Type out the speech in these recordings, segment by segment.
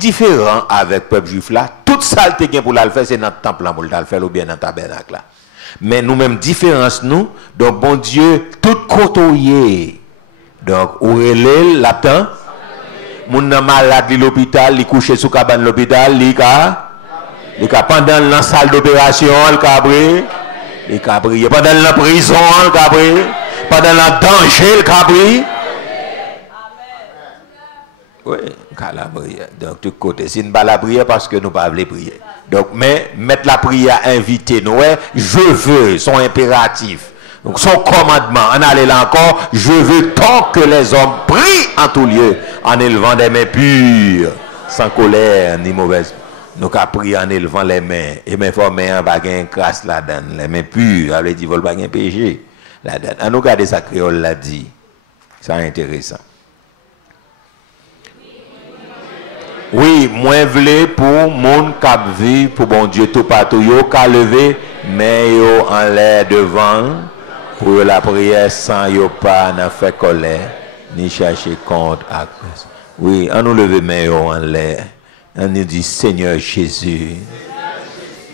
différent avec le peuple juif là. Tout ça, le te pour le faire, c'est dans le temple là, pour le faire, ou bien dans le tabernacle là. Mais nous-mêmes, différence nous, donc bon Dieu, tout côtoyé. Donc, où est l'attend? Moun nan malade l'hôpital, il couché sous cabane l'hôpital, il ka pendant la salle d'opération, il ka prier, pendant la prison, il ka prier, pendant le danger, il ka prier. Oui, la prière. Donc, tout côté. Si nous pas la prière parce que nous pas voulons prier. Donc, mais mettre la prière, inviter nous, je veux, son impératif. Donc, son commandement, en aller là encore, je veux tant que les hommes prient en tout lieu, en élevant des mains pures, sans colère ni mauvaise. Nous avons prié en élevant les mains. Et mes fois, mains, pas de crasse là-dedans. Les mains pures, avec dit, vol pas de péché là-dedans. À nous garder ça, créole l'a dit. C'est intéressant. Oui, moi vle pour mon cap vivre pour bon Dieu tout partout yo ka lever mais yo en l'air devant pour la prière sans yo pas n'a fait colère ni chercher compte à cause. Oui, on nous lever mais yo en l'air. On nous dit Seigneur Jésus.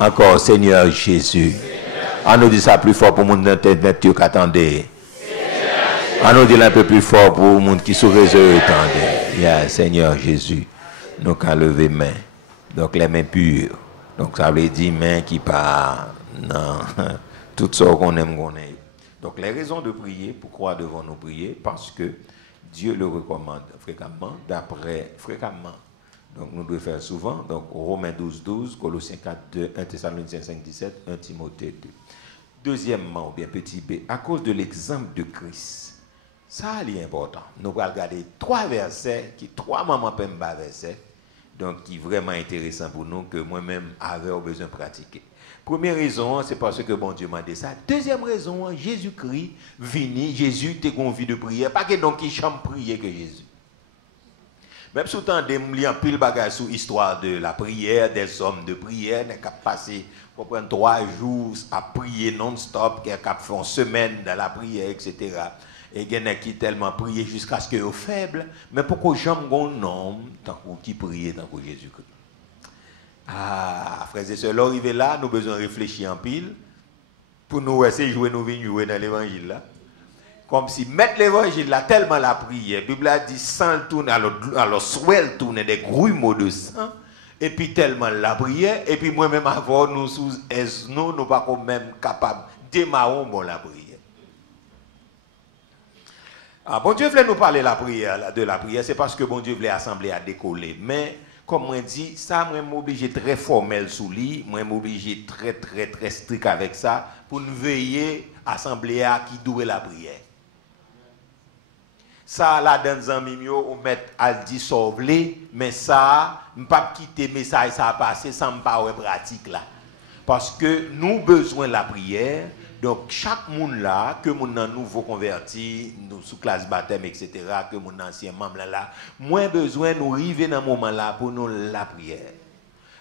Encore Seigneur Jésus. On nous dit ça plus fort pour mon internet qui attendait. On nous dit un peu plus fort pour le monde qui sous réseau attendait. Yeah, Seigneur Jésus. Nous avons levé main. Donc les mains pures. Donc ça veut dire main qui part non tout ça qu'on aime qu'on ait. Donc les raisons de prier, pourquoi devons-nous prier? Parce que Dieu le recommande fréquemment, fréquemment. Donc nous devons faire souvent. Donc Romains 12, Colossiens 4:2, 1 Thessaloniciens 5:17, 1 Timothée 2. Deuxièmement, ou bien petit b, à cause de l'exemple de Christ. Ça est important. Nous allons regarder 3 versets, trois moments pemba versets, donc qui est vraiment intéressant pour nous, que moi-même avait besoin de pratiquer. Première raison, c'est parce que bon Dieu m'a dit ça. Deuxième raison, Jésus-Christ vini, Jésus t'a convié de prier, pas que donc il chante prier que Jésus. Même sous temps de me lire pile bagage sur l'histoire de la prière, des hommes de prière, qui ont passé pour prendre 3 jours à prier non-stop, qui ont fait une semaine dans la prière, etc. Et il y en a qui tellement prié jusqu'à ce qu'ils soient faibles. Mais pourquoi j'aime un homme qui prie tant que Jésus-Christ? Ah, frères et sœurs, l'arrivée là, nous avons besoin de réfléchir en pile pour nous essayer de jouer, nous venir jouer dans l'évangile là. Comme si mettre l'évangile là tellement la prière. La Bible a dit sans tourner, alors soit tourner des grumeaux de sang, et puis tellement la prière, et puis moi-même avant nous sous nous, nous pas quand même capables de démarrer bon la prière. Ah, bon Dieu voulait nous parler de la prière, c'est parce que bon Dieu voulait assembler à décoller. Mais, comme on dit, ça, moi, m'oblige très formel sous lui, moi, m'oblige très strict avec ça, pour nous veiller à assembler à qui doit la prière. Ça, là, dans un mimio, on met à dire sauver, mais ça, je ne peux pas quitter le message, ça a passé sans me pas pratique là. Parce que nous besoin de la prière. Donc, chaque monde là, que mon nouveau converti, nous sous classe baptême, etc., que mon ancien membre là, moins besoin de nous arriver dans ce moment là pour nous la prière.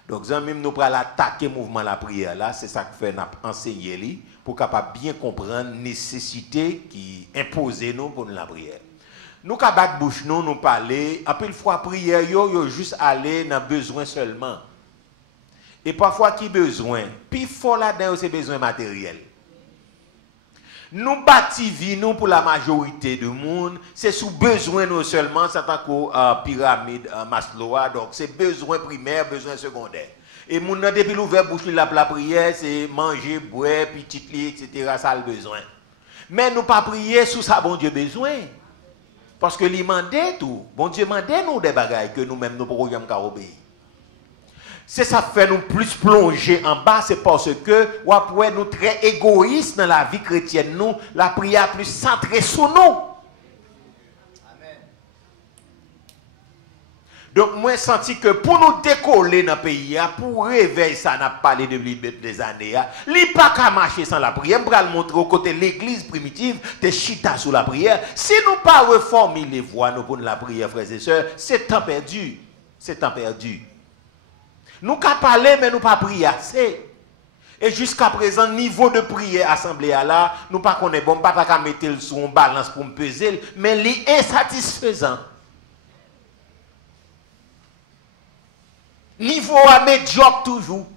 Donc, même nous pour attaquer le mouvement de la prière là, c'est ça que fait enseigner pour capable bien comprendre la nécessité qui impose nous pour la prière. Nous capable bouche nous parler, un peu de fois prière yo juste aller dans besoin seulement. Et parfois qui besoin, puis fort là-dedans c'est besoin matériel. Nous bâtissons pour la majorité du monde, c'est sous besoin nous seulement, c'est tant que pyramide Maslow, donc c'est besoin primaire, besoin secondaire. Et mon depuis l'ouvert bouche la prière, c'est manger, boire, petit lit, etc. ça le besoin. Mais nous pas prier sous ça bon Dieu besoin. Parce que lui mandait tout. Bon Dieu mandait nous des bagailles que nous-mêmes nous pourrions obéir. C'est ça qui fait nous plus plonger en bas, c'est parce que après nous très égoïstes dans la vie chrétienne, nous, la prière plus centrée sur nous. Amen. Donc moi senti que pour nous décoller dans le pays, pour réveiller ça, n'a parlé de des années, il n'y a pas qu'à marcher sans la prière. Je vais le montrer au côté de l'église primitive, de chita sous la prière. Si nous ne pas reformer les voies nous pour la prière, frères et sœurs, c'est temps perdu. C'est temps perdu. Nous pouvons parler, mais nous ne pouvons pas prier assez. Et jusqu'à présent, niveau de prière assemblée là, nous ne pouvons pas bon, pas mettre sur une balance pour me peser, mais il est insatisfaisant. Niveau à médiocre toujours.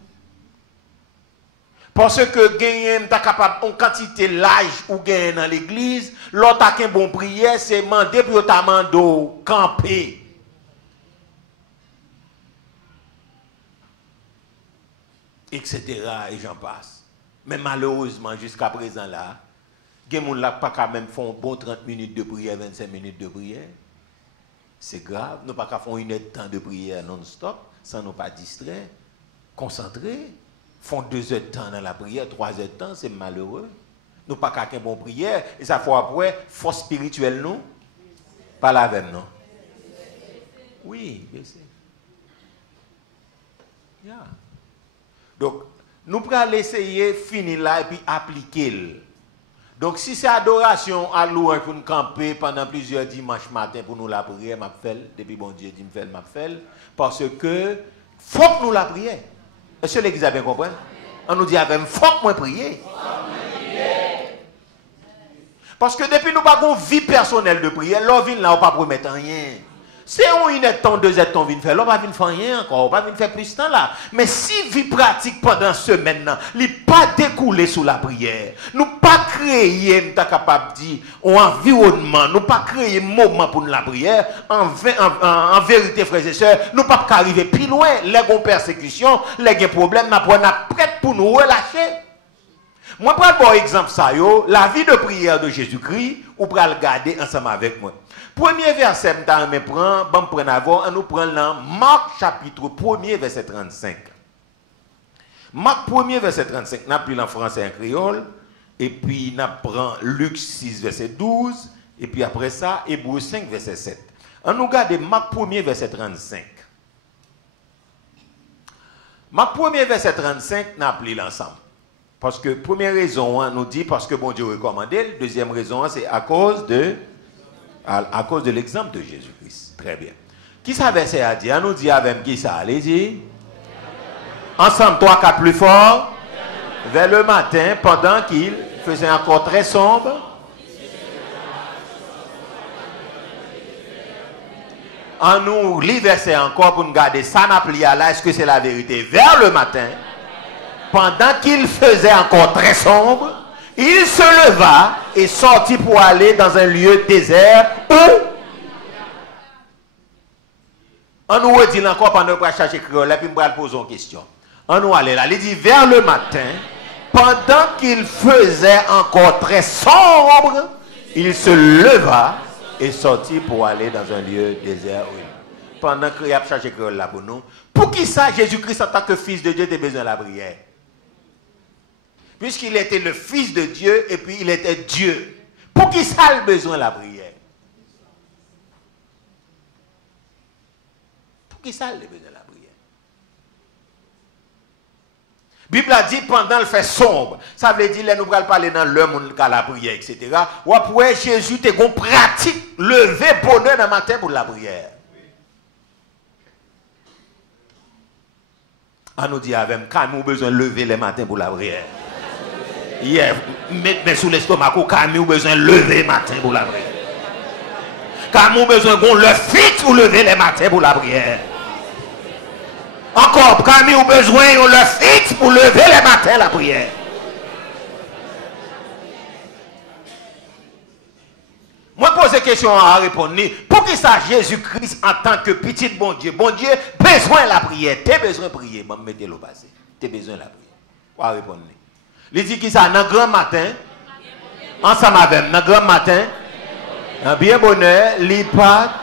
Parce que gagner ta capable en quantité l'âge ou gagner dans l'église, l'autre a qu'un bon prière, c'est demander pour ta mando camper. Etc. et j'en passe. Mais malheureusement, jusqu'à présent là, il y a des gens qui pas même font bon 30 minutes de prière, 25 minutes de prière. C'est grave. Nous ne pouvons pas faire une heure de temps de prière non-stop, sans nous pas distraire, concentrer. Font 2 heures de temps dans la prière, 3 heures de temps, c'est malheureux. Nous ne pouvons pas faire une bonne prière. Et ça fait après, force spirituelle, nous, pas la même, non? Oui, bien sûr. Yeah. Donc, nous pouvons essayer, finir là et puis appliquer. Donc, si c'est adoration à louer pour nous camper pendant plusieurs dimanches matin pour nous la prière, m'a fait, depuis bon Dieu dit m'a fait, parce que faut que nous la prière. Est-ce que l'église a bien compris? On nous dit avec faut que moi prier. Parce que depuis nous pas une vie personnelle de prière, l'on vient là, on pas promettre rien. C'est une heure de temps, 2 heures de temps, vient faire, l'on va venir faire rien encore, on va venir faire plus de temps là. Mais si vie pratique pendant semaine, il n'est pas découlé sous la prière. Nous pas créer, nous sommes capables de dire, un environnement, nous pas créer un moment pour la prière. En vérité, frères et sœurs, nous pas arriver plus loin. Les grandes persécutions, les grands problèmes, nous sommes prêts pour nous relâcher. Moi, je prends un bon exemple, ça, la vie de prière de Jésus-Christ, ou pour le garder ensemble avec moi. Premier verset, nous prenons dans Marc chapitre 1er, verset 35. Marc 1er, verset 35, nous prenons en français et en créole, et puis nous prenons Luc 6, verset 12, et puis après ça, Hébreux 5, verset 7. On nous regarde Marc 1er, verset 35. Marc 1er, verset 35, nous appelons l'ensemble. Parce que première raison, nous dit parce que bon Dieu recommandé. Deuxième raison, c'est à cause de l'exemple de Jésus-Christ. Très bien. Qui ça verset à dire? Nous dit avec qui ça? Allez-y. Ensemble, 3, 4 plus fort. Vers le matin, pendant qu'il faisait encore très sombre. En nous lit verset encore pour nous garder ça n'a plié là. Est-ce que c'est la vérité? Vers le matin. Pendant qu'il faisait encore très sombre, il se leva et sortit pour aller dans un lieu désert où on nous redit encore pendant qu'on chercher créole, puis on va poser une question. On nous allait là, il dit vers le matin, pendant qu'il faisait encore très sombre, il se leva et sortit pour aller dans un lieu désert où pendant qu'il a cherché créole là pour nous. Pour qui ça Jésus-Christ en tant que fils de Dieu a besoin de la prière? Puisqu'il était le Fils de Dieu et puis il était Dieu. Pour qui ça a le besoin de la prière? Pour qui ça a le besoin de la prière? La Bible a dit pendant le fait sombre. Ça veut dire, nous allons parler dans le monde de la prière, etc. Ou après Jésus te gon pratique lever bonheur dans le matin pour la prière. On nous dit avec quand nous besoin de lever le matin pour la prière. Hier, mettez sous l'estomac, quand nous besoin de lever le matin pour la prière. Quand nous besoin de le fixe ou lever le matin pour la prière. Encore, quand nous besoin de le fixe pour lever le matin la prière. Moi, pose une question à répondre. Pour qui ça, Jésus-Christ, en tant que petit bon Dieu, besoin de la prière. Tu as besoin de prier. Je vais mettre le passé. Tu as besoin de la prière. Pour répondre. Il dit qui ça, dans le grand matin, ensemble avec, dans le grand matin, un bien bonheur, il part,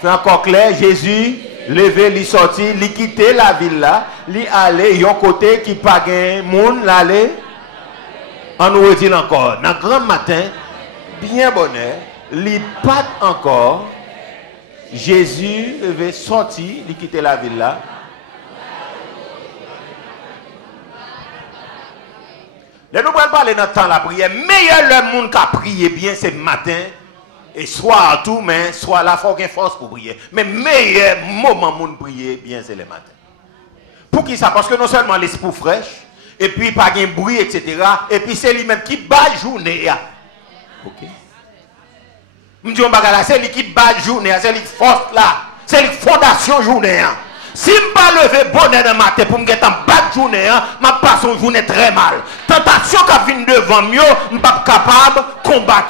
fait encore clair, Jésus, levé, il sorti, il quitté la ville là, il allait, yon côté qui pas gain, monde l'aller, on nous redit encore, dans le grand matin, bien bonheur, il part encore, Jésus, levé, sorti, il quitté la ville là, nous allons parler dans le temps de la prière. Meilleur le monde qui a prié bien, c'est matin et soir tout, mais soit là, il faut qu'il y ait force pour prier. Mais meilleur moment pour prier bien, c'est le matin. Pour qui ça? Parce que non seulement l'esprit fraîche, et puis pas de bruit, etc. Et puis c'est lui-même qui bat la journée. Ok? Je dis, c'est lui qui bat la journée, c'est lui qui force là, c'est lui qui fondation journée. Si je ne pas lever bonheur dans ma tête pour me mettre en bas de journée, je passe une journée très mal. Tentation qui vient devant moi, je ne suis pas capable de combattre.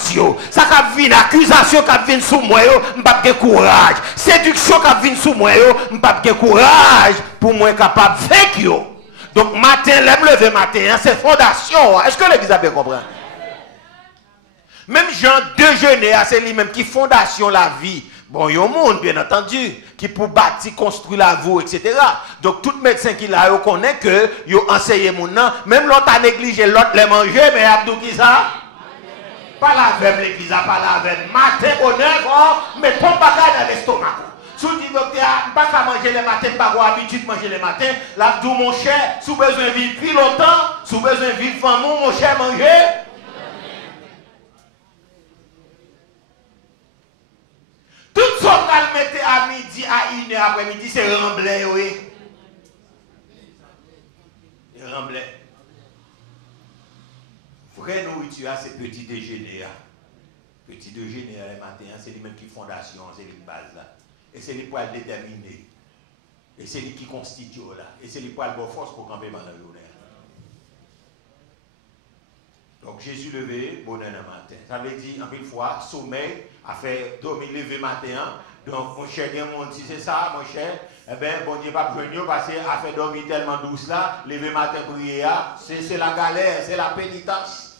Ça qui vient, accusation qui vient sous moi, je n'ai pas de courage. Séduction qui vient sous moi, je n'ai pas de courage pour moi capable de vaincre. Donc matin, me lever matin, c'est fondation. Est-ce que l'église a bien compris? Même Jean déjeuner, c'est lui-même qui fondation la vie. Bon, il y a un monde, bien entendu, qui pour bâtir, construire la vie, etc. Donc, tout médecin qui l'a, il connaît que, il a enseigné mon nom. Même l'autre a négligé, l'autre l'a mangé, mais Abdou qui ça? Pas la veille, l'église, pas la veille. Matin, bonheur, mais ton bagage dans l'estomac. Si tu dis, docteur, pas qu'à manger les matins, pas avoir habitude de manger les matins, l'Abdou, mon cher, sous besoin de vivre plus longtemps, sous besoin de vivre famille, mon cher, manger. Tout ce qu'on mette à midi, à 1h après-midi, c'est remblai, oui. Remblai. Vraie nourriture, c'est petit déjeuner. Petit déjeuner le matin, c'est les mêmes qui fondation, c'est les bases là. Et c'est les poils déterminés. Et c'est les qui constituent là. Et c'est les poils de force pour camper pendant la journée. Donc Jésus levé, bonheur le matin. Ça veut dire, en une fois, sommeil a fait dormir levé matin. Donc mon cher, si c'est ça, mon cher, eh bien, bon Dieu, pas besoin parce qu'il a fait dormir tellement douce là, levé matin prier, c'est la galère, c'est la pénitence.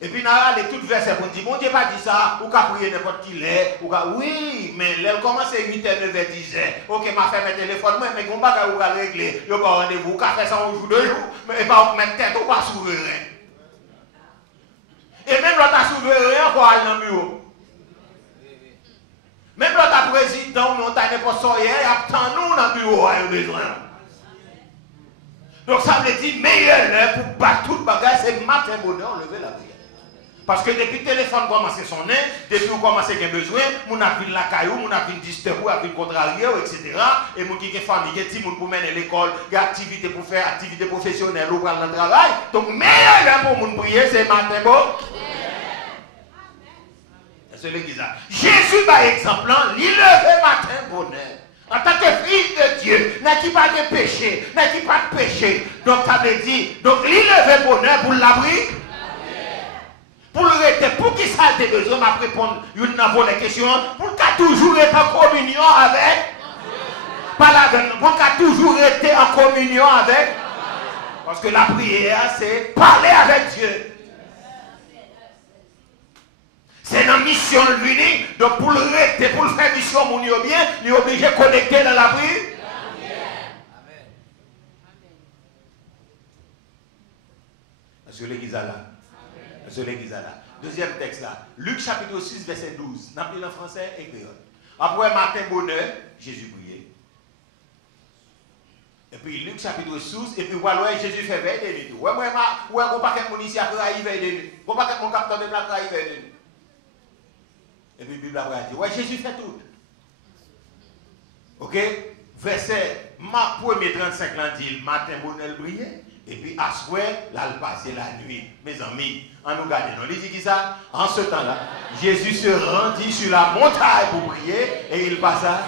Et puis, nous avons tout verset pour dire, bon Dieu, pas dit ça, ou qu'à prier n'importe qui l'est, ou qu'à, oui, mais elle commence à 8h, 9h, 10h. Ok, m'a fait mes téléphones, mais on va pas régler, il n'y a pas rendez-vous, qu'à faire ça un jour, 2 jours, mais pas mettre tête, ou pas souverain. Et même l'autre souverain, pour aller dans le bureau. Même l'autre président, on a n'importe quoi, il attend nous dans le bureau, il a besoin. Donc ça veut dire, meilleur pour battre tout le bagage, c'est matin bonheur, lever la prière. Parce que depuis que le téléphone commence à sonner, depuis qu'on commence à avoir besoin, on a pris la caillou, on a pris disturber, on a pris contrarier, etc. Et on qui a famille, qui a des gens pour mener à l'école, qui a activité pour faire activité professionnelle ou prendre le travail. Donc, meilleur pour nous prier, c'est matin bon. C'est l'église. Jésus, par exemple, il levait matin bonheur. En tant que fils de Dieu, n'a qui pas de péché, n'a qui pas de péché. Donc, ça veut dire, donc, il levait bonheur pour l'abri. Pour le rester, pour qui ça a besoin de répondre une des questions, pour qu'il toujours être en communion avec, pour qu'il toujours être en communion avec, parce que la prière, c'est parler avec Dieu. C'est une mission de l'uni, donc pour le rester, pour le faire mission, mon bien, il est obligé de connecter dans la prière. Est-ce que l'église a là? Est-ce que l'église a là? Deuxième texte là, Luc chapitre 6, verset 12. N'a plus en français et créole. Après matin bonheur, Jésus priait. Et puis Luc chapitre 12, et puis voilà, Jésus fait veille de nuit. Ouais, on pas qu'un ici après arriver veille de nuit. On pas qu'un mon capteur de plaque arrive veille de nuit. Et puis la Bible a dit, ouais, Jésus fait tout. Ok? Verset, Marc 1er 35 là dit, matin bonheur brillait. Et puis, à ce moment là, il passait la nuit. Mes amis, en nous gardant, il dit qui ça? En ce temps-là, Jésus se rendit sur la montagne pour prier et il passa.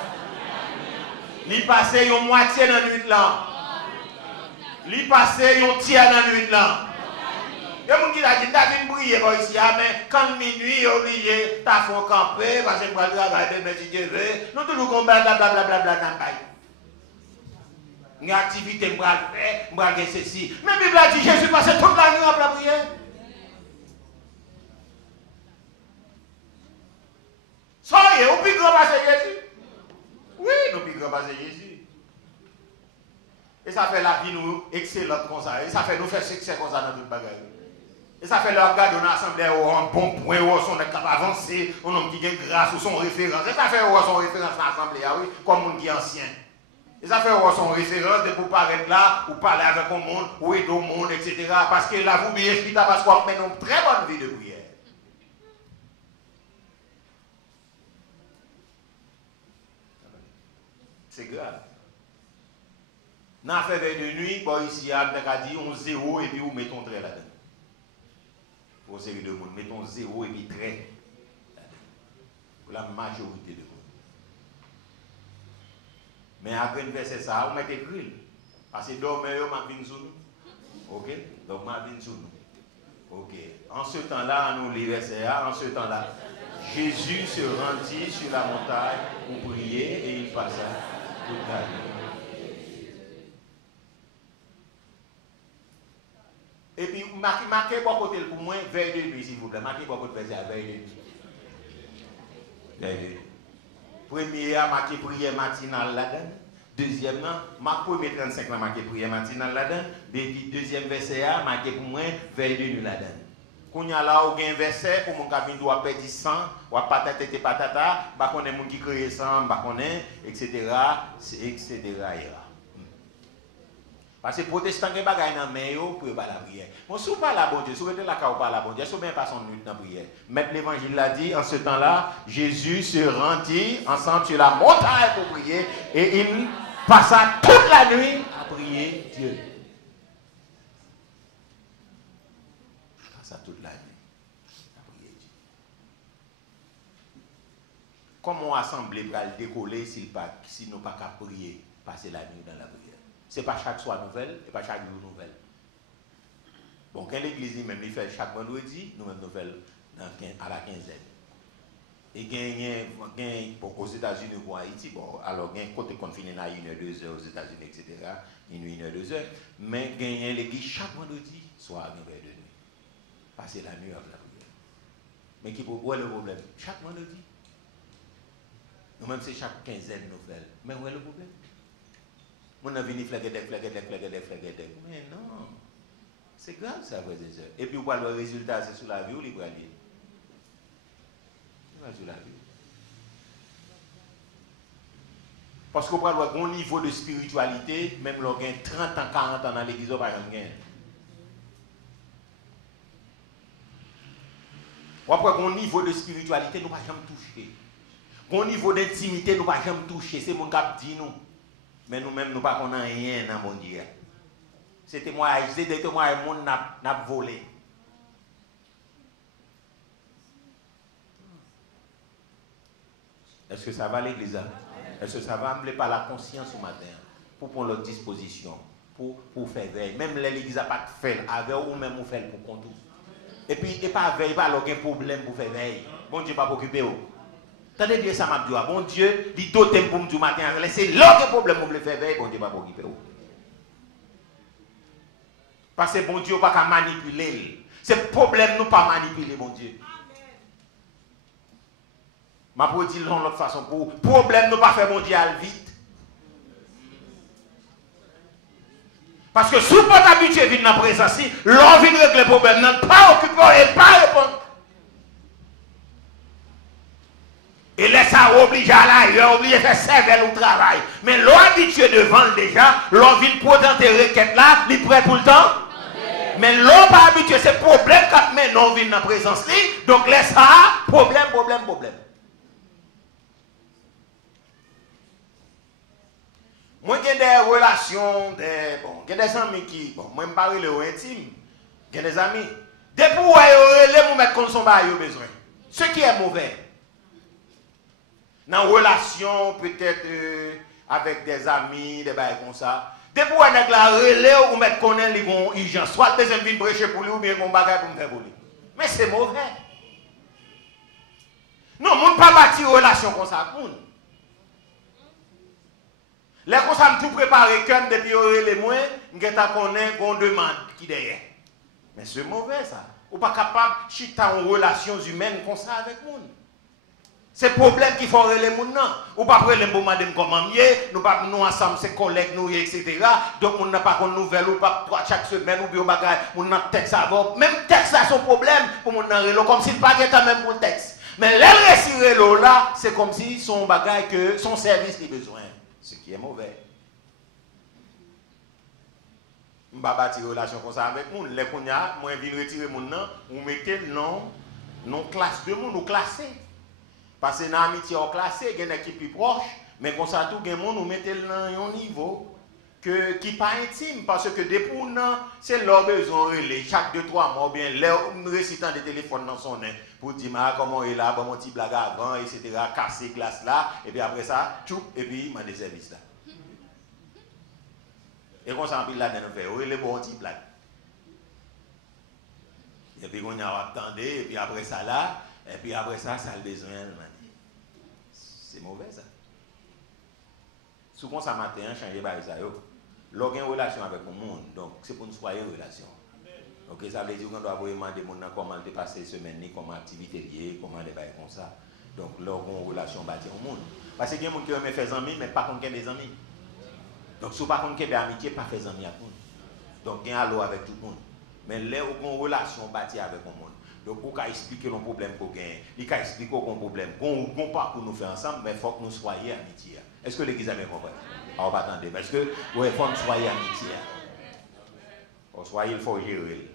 Il passait une moitié dans la nuit là. Il passait un tiers dans la nuit là. Il y a des gens qui disent, David brille ici, mais quand minuit, obligé, t'as fait camper, parce que je vais travailler, mais si Dieu veut, nous toujours comme blablabla. Une activité, je vais faire, je vais faire ceci. Mais la Bible a dit Jésus passait toute la nuit à la prière. Soyez, au plus grand passé Jésus. Oui, au plus grand passé Jésus. Et ça fait la vie nous excellente comme ça. Et ça fait nous faire succès comme ça dans toute bagaille. Et ça fait leur garde dans l'assemblée où un bon point, où on est capable d'avancer, on a qui gagne grâce, ou son référence. Et ça fait où son référence dans l'assemblée, oui, comme on qui est ancien. Et ça fait son référence de pour paraître là, ou parler avec le monde, ou aider au monde, etc. Parce que là, vous bien fit parce qu'on mène une très bonne vie de prière. C'est grave. Dans la fait de nuit, bon, ici, on a dit on 0 et puis on met ton trait là-dedans. Pour une série de monde, mettons 0 et puis trait. Pour la majorité de monde. Mais après le verset ça, vous mettez grill. Parce que dormez, m'a vinn sur nous. OK? Donc m'a vinn sur nous. OK. En ce temps-là, nous lit verset A, en ce temps-là, Jésus se rendit sur la montagne pour prier et il passa toute la nuit. Et puis, marquez pour côté pour moi, veille de nuit, s'il vous plaît. Marquez pour côté verset à veille de nuit. Veille de nuit. Premier, marqué prière matinale là-dedans. Deuxièmement, marqué premier 35, marqué prière matinale là-dedans. Deuxième verset, marqué pour moi, veille de nuit là-dedans. Quand il y a là, il y a un verset pour mon cabine doit perdre 100, ou patata, patata, bah on est moun qui crée 100, bah on est, etc. Parce que les protestants qui bagaille dans main pour pas la prière. Bon, si vous parlez à bon Dieu, si vous êtes là quand vous parlez à bon Dieu, si vous bien pas son minute dans la prière. Maintenant l'évangile l'a dit, en ce temps-là, Jésus se rendit ensemble sur la montagne pour prier et il passa toute la nuit à prier Dieu. Il passa toute la nuit à prier Dieu. Comment assemblée va le décoller s'il nous pas qu'à prier, passer la nuit dans la prière? Ce n'est pas chaque soir nouvelle, et pas chaque jour nouvelle. Bon, quand l'église même il fait chaque vendredi, nous-mêmes nous faisons à la quinzaine. Et bon, aux États-Unis ou à Haïti, bon, alors il y a un côté qu'on finit à 1h, 2h aux États-Unis, etc. 1h, 2h. Mais il y a l'église chaque vendredi, soit à 9h de nuit. Passer la nuit avec la prière. Mais où est le problème? Chaque vendredi. Nous-mêmes, c'est chaque quinzaine nous faisons. Mais où est le problème? On a venu flaguer. Mais non. C'est grave ça, frères et sœurs. Et puis, le résultat, c'est sur la vie ou les braliers? Sur la vie. Parce qu'on parle d'un niveau de spiritualité, même si on a 30 ans, 40 ans dans l'église, on va pas gagner. On parle d'un niveau de spiritualité, nous ne pouvons jamais toucher. Un niveau d'intimité, nous ne pouvons jamais toucher. C'est mon cap dit nous. Mais nous-mêmes, nous ne pouvons pas rien dans mon Dieu. C'était moi, le monde n'a volé. Est-ce que ça va l'église? Est-ce que ça va me par la conscience ce matin pour prendre leur disposition, pour faire veille? Même l'église n'a pas fait avec ou même ou fait pour contour. Et puis, et pas veille, pas aucun problème pour faire veille. Bon Dieu, pas occuper. Attendez bien ça m'a dit, bon Dieu, il dote pour me dire matin, laissez l'autre problème pour le faire veille, bon Dieu pas occuper. Parce que bon Dieu pas qu'à manipuler. C'est problème nous pas manipuler bon Dieu. Ma pour dire de l'autre façon pour problème nous pas faire bon Dieu à vite. Parce que si vous pas habitué à vivre dans la présence, l'on vient régler le problème, non pas occuper et pas répondre. Et laisse ça obligé à l'ailleurs, obligé de faire servir au travail. Mais l'on habitué devant déjà, l'on vient présenter requête là, il est prêt tout le temps. Mais l'on pas habitué, c'est problème quand même non vient dans la présence. Donc laisse ça, problème. Moi j'ai des relations, j'ai des amis qui, bon, moi je parle de intime, j'ai des amis. Depuis où ils mettre comme son bail besoin. Ce qui est mauvais. Dans relation peut-être avec des amis, des bails comme ça. Depuis où on la relais ou mettre connaître les bons gens, soit des amis prêcher pour lui ou bien mon bagage pour me faire pour lui. Mais c'est mauvais. Non, on ne peut pas bâtir une relation comme ça. Les comme ça, je tout préparé comme depuis les moyens, je connais qu'on demande qui derrière. Mais c'est mauvais ça. On n'est pas capable de chiter en relations humaines comme ça avec le monde. C'est problème qu'il faut relayer les gens. Ou pas pour les madame comment nous pas nous ensemble c'est collègues nous etc. Donc on n'a pas de nouvelles ou pas chaque semaine ou bien bagage on n'a texte avant même texte ça son problème pour mon relo comme s'il pas était même pour le texte. Mais les réciter là c'est comme si son bagage que son service a besoin, ce qui est mauvais. On va bâtir une relation comme ça avec nous, les konya moi viens retirer mon nom, on mettait non classe de monde ou classé. Parce que dans l'amitié, on classe, il y a une équipe plus proche, mais comme ça, tout le monde nous mettez dans un niveau qui n'est pas intime. Parce que depuis c'est leur besoin, chaque 2-3 mois, bien, leur récitant des téléphones dans son nez, pour dire comment il est là, bon, petit blague avant, etc., casser glace là, et puis après ça, tchoup, et puis il m'a des services là. Et comme ça, on là, on fait, oui, les bons petits blagues. Et puis, on a attendu, et puis après ça, là, et puis après ça, ça a besoin. C'est mauvais, ça. Souvent, ça matin, changer par ça. L'on a une relation avec le monde, donc c'est pour nous soigner une relation. Ok, ça veut dire qu'on doit demander comment te passer semaine, comment activité liée, comment les bails comme ça. Donc, l'on a une relation bâtie au monde. Parce qu'il y a des gens qui aiment faire des amis, mais pas contre des amis. Donc, si par contre qu'il y a des amitiés, pas faire des amis avec tout le monde. Donc, il y a un avec tout le monde. Mais là, on a une relation bâtie avec le monde. Donc, on peut expliquer nos problèmes qu'on gagne. Il peut expliquer nos problèmes. On ne peut pas nous faire ensemble, mais il faut que nous soyons amitiés. Est-ce que l'église a bien compris? On va attendre. Parce que, oui, il faut que nous soyons amitiés. On soyez, il faut gérer.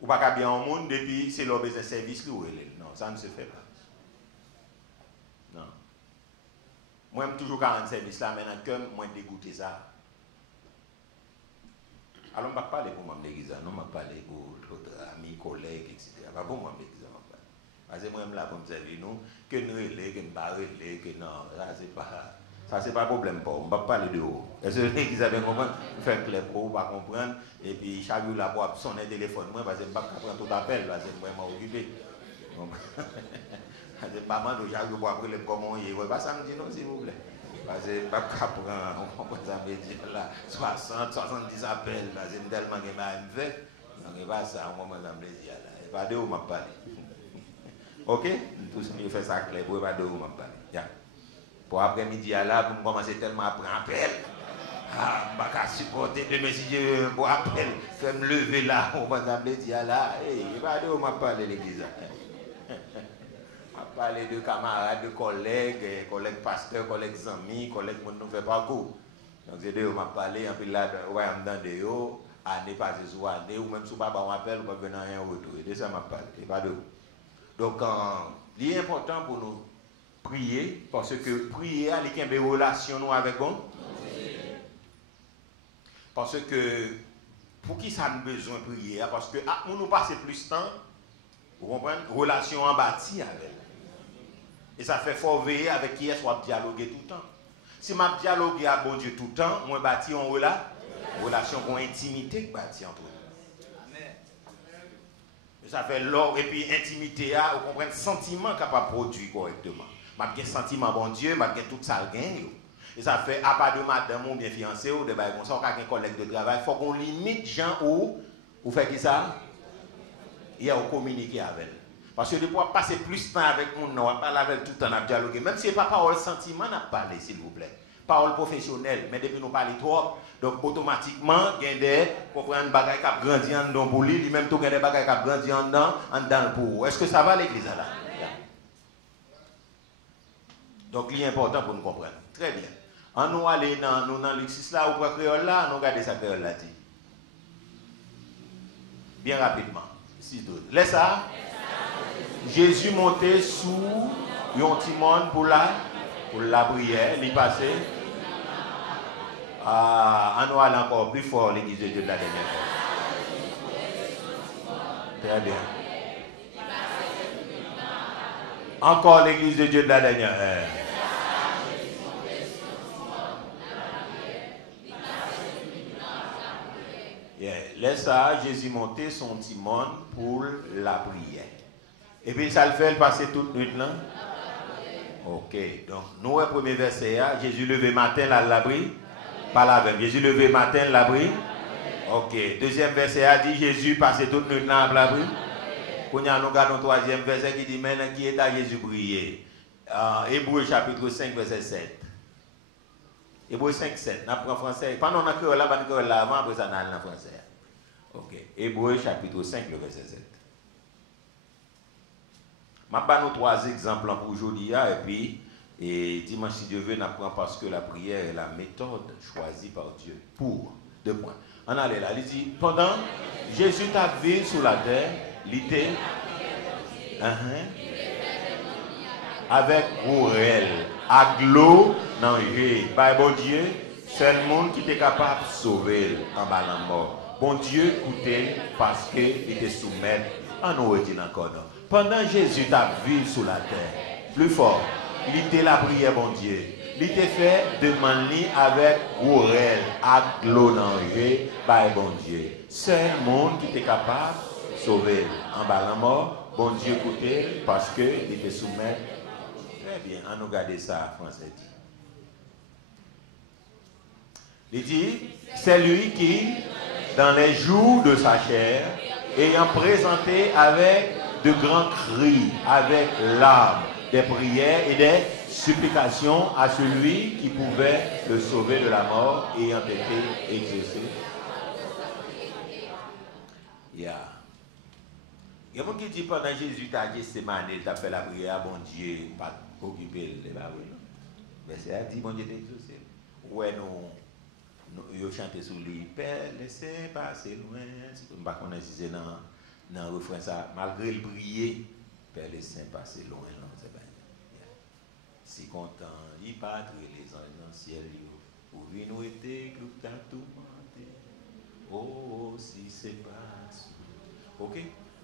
Ou pas bien au monde, depuis, c'est leur besoin de service. Non, ça ne se fait pas. Non. Moi, je suis toujours 40 services là, maintenant que moi, dégoûté ça. Alors, je ne vais pas parler pour moi, l'église, non, je vais parler pour d'autres amis, collègues, etc. Pas pour moi, l'église, parce que moi, je suis là pour me servir, nous, que nous relais, que nous ne pas relais, que non, ça, c'est pas un problème pour moi, je ne vais pas parler de haut. Est-ce que l'église a bien compris? Je fais clair pour vous, pas comprendre, et puis chaque jour, là, pour sonner le téléphone, moi, parce que je ne vais pas prendre tout appel, parce que moi, je suis occupé. Parce que maman, chaque jour, pour appeler comment il est, pas ça me dit non, s'il vous plaît. Parce que je ne vais pas prendre, là, 60, 70 appels, parce que je tellement que je fait. Donc, il va ça, moi, je me dis, là, et pas de où je parle. Ok? Tout ce qui fait ça clair, pour pas de où je parle. Pour après-midi, là, pour commencer tellement à prendre appel. Ah, je ne vais pas supporter demain si je pour appel, je vais me lever là, on va me dire là, et pas de où je parle l'église. Je parler de camarades, de collègues, collègues pasteurs, collègues amis, collègues qui nous fait parcours. Donc c'est de eux qui m'ont parlé, et puis là, ouais, je me donne de eux, année passée sur année, ou même si pas on appelle, on va venir rien retour. Et de ça, je parle, et pas de eux. Donc, il est important pour nous prier, parce que prier, il y a des relations avec nous. Parce que, pour qui ça a besoin de prier? Parce que, nous passer plus de temps, vous comprenez, relation en bâtie avec. Et ça fait fort veiller avec qui est-ce qu'on va dialoguer tout le temps. Si je dialogue avec bon Dieu tout le temps, moi bâti en relation en intimité bâti entre nous. Amen. Et ça fait l'or et puis intimité, vous comprenez, sentiment capable de produire correctement. Je suis un sentiment bon Dieu, je suis tout ça gagne. Et ça fait, à part de madame ou bien fiancé ou de bail comme ça, ou quelqu'un collègue de travail, il faut qu'on limite gens où fait qui ça? Il y a communiquer avec elle. Parce que de pouvoir passer plus de temps avec mon nom, parler avec tout le temps, dialoguer. Même si ce n'est pas parole sentiment, on a parlé, s'il vous plaît. Parole professionnelle, mais depuis nous parler trop, donc automatiquement, il y a des bagages qui ont grandi en dedans pour lui, lui-même tout il y a des bagages qui ont grandi en dedans pour. Est-ce que ça va l'église là? Donc, il est important pour nous comprendre. Très bien. En nous aller dans l'exercice là, ou pour créole là, nous regardons sa créole là. Bien rapidement. Laisse ça. Jésus montait sous un petit monde pour la prière, il passait. On nous aller encore plus fort l'église de Dieu de la dernière fois. Très bien. Encore l'église de Dieu de la dernière heure. Yeah. Laisse ça, Jésus montait son petit monde pour la prière. Et puis ça le fait passer toute nuit là. Ok, donc nous le premier verset, Jésus levé matin la prière. Pas la même. Jésus levé matin la prière. Ok, deuxième verset a dit Jésus passait toute nuit là la prière. Quand nous regardons le troisième verset qui dit maintenant qui est à Jésus prier. Hébreu chapitre 5 verset 7. Hébreu 5 7. Nous apprenons français. Pendant qu'on a créé là, on a créé là avant, après ça on a en français. Ok, Hébreu chapitre 5 le verset 7. Je vais nous trois exemples pour aujourd'hui et puis dimanche si Dieu veut, nous apprenons parce que la prière est la méthode choisie par Dieu pour 2 points. On allait là, il dit pendant Jésus t'a vu sur la terre, il était avec Gourel, aglo dans le par bon Dieu, c'est le monde qui était capable de sauver en bas la mort. Bon Dieu écoutait parce qu'il était soumis à nous redire encore. Pendant Jésus t'a vu sur la terre, plus fort, il était la prière, bon Dieu. il était fait de manie avec gourel, avec l'eau danger, par bon Dieu. Seul monde qui était capable de sauver en bas la mort, bon Dieu écoutait parce qu'il était soumis. Très bien, on nous regarde ça, français dit. Il dit, c'est lui qui, dans les jours de sa chair, ayant présenté avec de grands cris, avec larmes, des prières et des supplications à celui qui pouvait le sauver de la mort, ayant été exaucé. Il y a des gens qui disent pendant Jésus t'a dit c'est mané, t'as fait la prière, bon Dieu, pas occuper les barils. Mais c'est à dire bon Dieu t'a exaucé. Ouais, nous chantons sous les Père, laissez passer loin. Je ne sais pas si c'est dans le refrain ça, malgré le prier, Père, laissez passer loin. Si content, il patrie les anges dans le ciel, pour nous était que tu as tout monté. Oh, si c'est pas. Ok?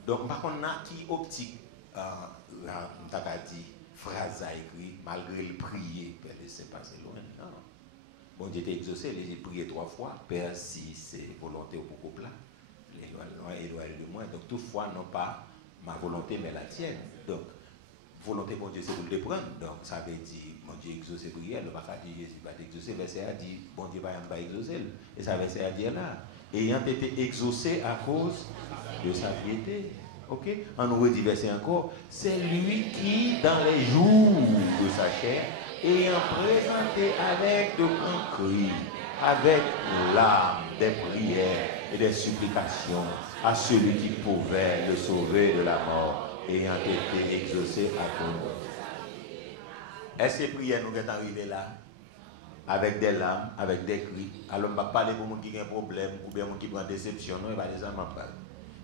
Donc, par contre, qui optique, on t'a dit, phrase à écrit, malgré le prier, Père, laissez passer loin. Non. Bon Dieu t'a exaucé, il a prié 3 fois, Père, si c'est volonté ou pour plat, éloigne de moi. Donc, toutefois, non pas ma volonté, mais la tienne. Donc, volonté, bon Dieu, c'est pour le prendre. Donc, ça veut dire, mon Dieu exaucé prière, le pas dire Jésus va t'exaucer, verset a dit, bon Dieu va exaucer. Et ça verset a dire là, ayant été exaucé à cause de sa piété. Ok? On nous redit verset encore, c'est lui qui, dans les jours de sa chair, ayant présenté avec de grands cris, avec larmes, des prières et des supplications à celui qui pouvait le sauver de la mort, ayant été exaucé à cause. Est-ce que prières nous est arrivé là avec des larmes, avec des cris? Alors, on va parler pour les gens qui ont un problème, ou bien qui prend déception, non, il va des hommes parler.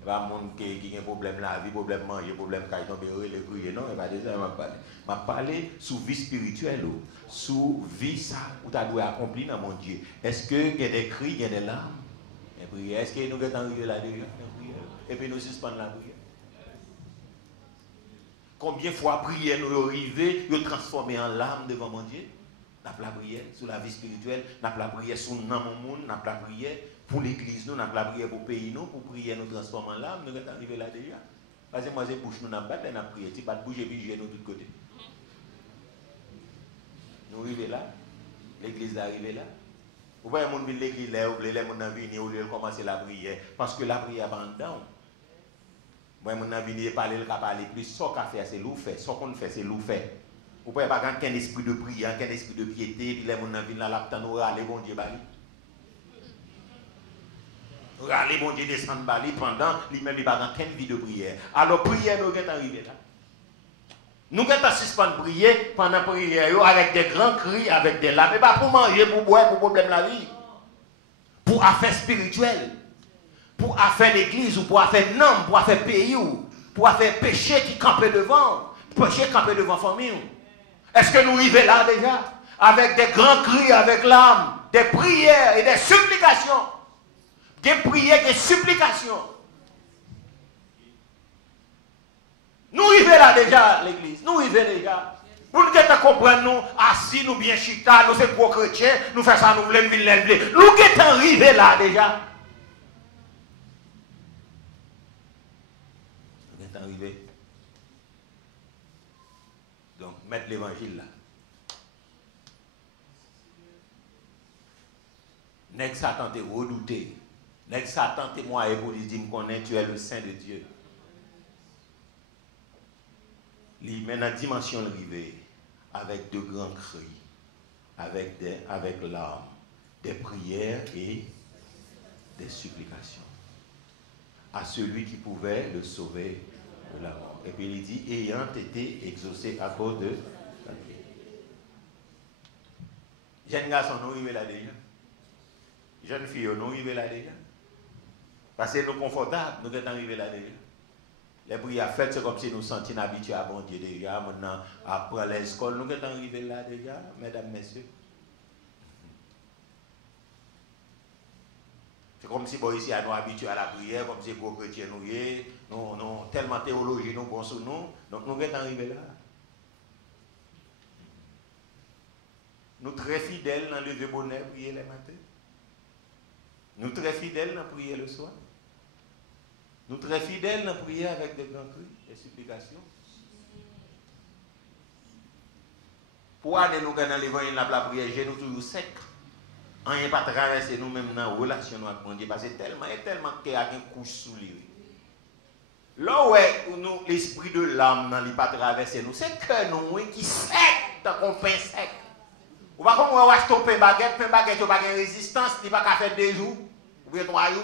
Il va des gens qui ont un problème là, vie, problème manger, problème quand ils tombent, les crier, non, il va des hommes parler. Je vais parler sous vie spirituelle, sous vie ça, où tu dois accomplir dans mon Dieu. Est-ce qu'il y a des cris, il y a des larmes? Est-ce que nous sommes arrivés là déjà? Et puis nous suspendons la prière. Combien de fois prière nous arrivons, nous transformer en larmes devant mon Dieu? Nous avons la prière sur la vie spirituelle, nous avons la prière sur le monde, nous avons la prière pour l'église, nous avons la prière pour le pays, pour prier nous transformer en larmes, nous sommes arrivés là déjà. Parce que moi, c'est bouche, nous n'avons pas de prière, si pas de bouche et puis nous de tous côtés. Nous arrivons là, l'église est arrivée là. Vous voyez, les gens l'église là, les gens venir, au lieu de commencer la prière, parce que la prière va en dedans. Moi, je suis venu parler, je parler plus. Ce qu'on fait, c'est l'ou fait. Ce qu'on fait, c'est l'ou fait. Vous ne pouvez pas avoir qu'un esprit de prière, qu'un esprit de piété, puis les gens viennent là, là, nous râler, bon Dieu, bali. Râler, bon Dieu, descendre, bali, pendant, lui-même, il n'y a pas qu'une vie de prière. Alors, prière, nous sommes arrivés là. Nous sommes suspendus prier pendant la prière, avec des grands cris, avec des larmes. Mais pas pour manger, pour boire, pour problème de la vie. Pour affaires spirituelles. Pour affaire l'église, ou pour affaire non, pour affaire pays, ou pour affaire péché qui campait devant, péché qui campait devant famille. Est-ce que nous arrivons là déjà? Avec des grands cris, avec l'âme, des prières et des supplications. Des prières et des supplications. Nous arrivons là déjà, l'église. Nous arrivons déjà. Pour nous comprendre, nous, assis, nous bien chita, nous sommes gros chrétiens, nous faisons ça, nous voulons nous nous sommes arrivés là déjà. Arrivé. Donc, mettre l'évangile là. Nèg Satan te redouté. Nèg Satan te moi pour lui dire connais tu es le Saint de Dieu. Il met dans la dimension arrivée avec de grands cris, avec larmes, des prières et des supplications à celui qui pouvait le sauver de la mort. Et puis il dit, ayant été exaucé à cause de sa vie. Jeunes garçons, nous arrivons là déjà. Jeunes filles, nous arrivons là déjà. Parce que nous confortables, nous sommes arrivés là déjà. Les prières faites, c'est comme si nous sentions habitués à bon Dieu déjà. Maintenant, après l'école, nous sommes arrivés là déjà, mesdames, messieurs. C'est comme si bon, ici, nous habitués à la prière, comme si gros chrétiens nous tellement théologie nous bon sur nous, donc nous sommes arrivés là. Nous très fidèles dans le lever bonheur, prier le matin. Nous très fidèles dans prier le soir. Nous très fidèles dans prier avec des grands cris et supplications. Pour aller nous dans l'évangile, la prière, j'ai nous toujours sec. On n'est pas traversé nous-mêmes dans la relation avec Dieu parce que tellement qu'il y a un couche sous lui. Là où nous, l'esprit de l'âme n'a pas traversé nous, c'est que nous qui sec, dans qu'on pain sec. Ou pas comme on achète un pain baguette, il n'y a pas de résistance, il n'y a pas qu'à faire 2 jours, ou bien 3 jours.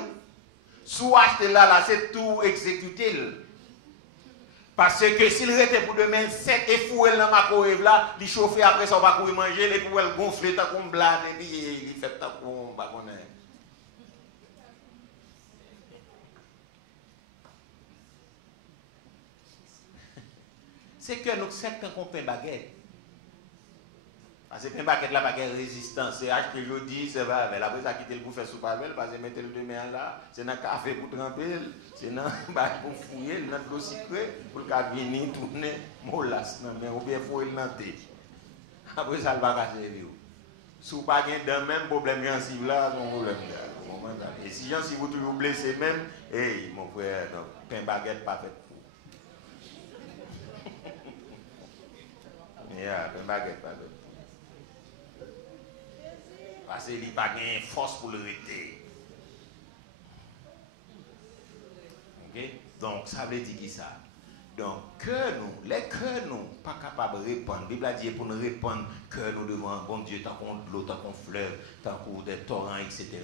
Si vous achetez là, c'est tout exécuté. Parce que s'il était pour demain sec et fouet dans ma courrive là, il chauffe après ça, on va courir manger, les poubelles gonfler, tant qu'on blade, et puis il fait tant qu'on va connaître. C'est que nous sec quand on fait baguette. Parce que un baguette là, pas de résistance. C'est acheter jeudi, c'est pas avec. Après ça, quitter le pour faire soupe avec, parce que mettre le demain là, c'est dans le café pour tremper, c'est dans pour fouiller, dans le sucré, pour le venir tourner, molasse, ou bien fouiller le thé. Après ça, le va casser. Si vous n'avez pas de même problème gencive là, c'est un problème. Et si si vous toujours blessé même, hey, mon frère, pain baguette pas fait pour. Pain baguette pas fait. Parce qu'il n'y a pas de force pour le rester. Okay? Donc, ça veut dire qui ça? Donc, que nous, pas capables de répondre. La Bible a dit pour nous répondre, que nous devons un bon Dieu, tant qu'on de l'eau, tant qu'on fleuve, tant qu'on des torrents, etc.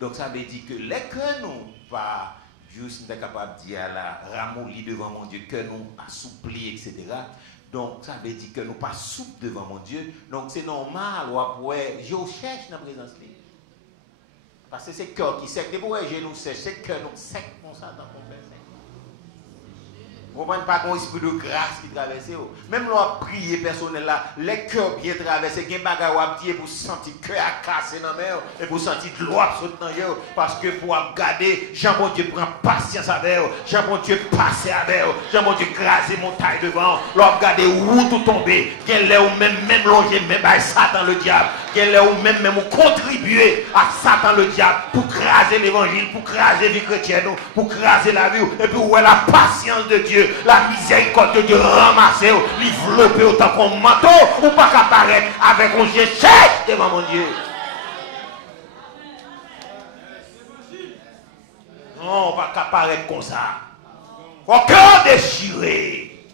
Donc, ça veut dire que les que nous, pas juste capables de dire là, ramolli devant mon Dieu, que nous assouplis, etc. Donc, ça veut dire que nous ne sommes pas souples devant mon Dieu. Donc, c'est normal, je cherche dans la présence de Dieu. Parce que c'est le cœur qui sec. Depuis que nous sèche, c'est le cœur nous sec comme ça dans mon père. Vous ne comprenez pas qu'on esprit de grâce qui traverse. Même lorsqu'on prie personnel là, les cœurs bien traversés, il y a des bagages pour sentir le cœur cassé dans la mer et pour sentir de l'eau sauter dans la parce que pour regarder, Jean-Bon Dieu prend patience avec eux, Jean-Bon Dieu passe avec eux, Jean-Bon Dieu craser montagne devant, lorsqu'on regarde où tout tomber, qu'il est ou même longer, même à Satan le diable, qu'il est ou même contribuer à Satan le diable pour craser l'évangile, pour craser la vie chrétienne, pour craser la vie, et puis où est la patience de Dieu. La miséricorde de Dieu ramasser, l'envelopper autant qu'on manteau, ou pas qu'apparaître avec un Dieu chèque devant mon Dieu. Non, pas qu'apparaître comme ça. Au cœur déchiré.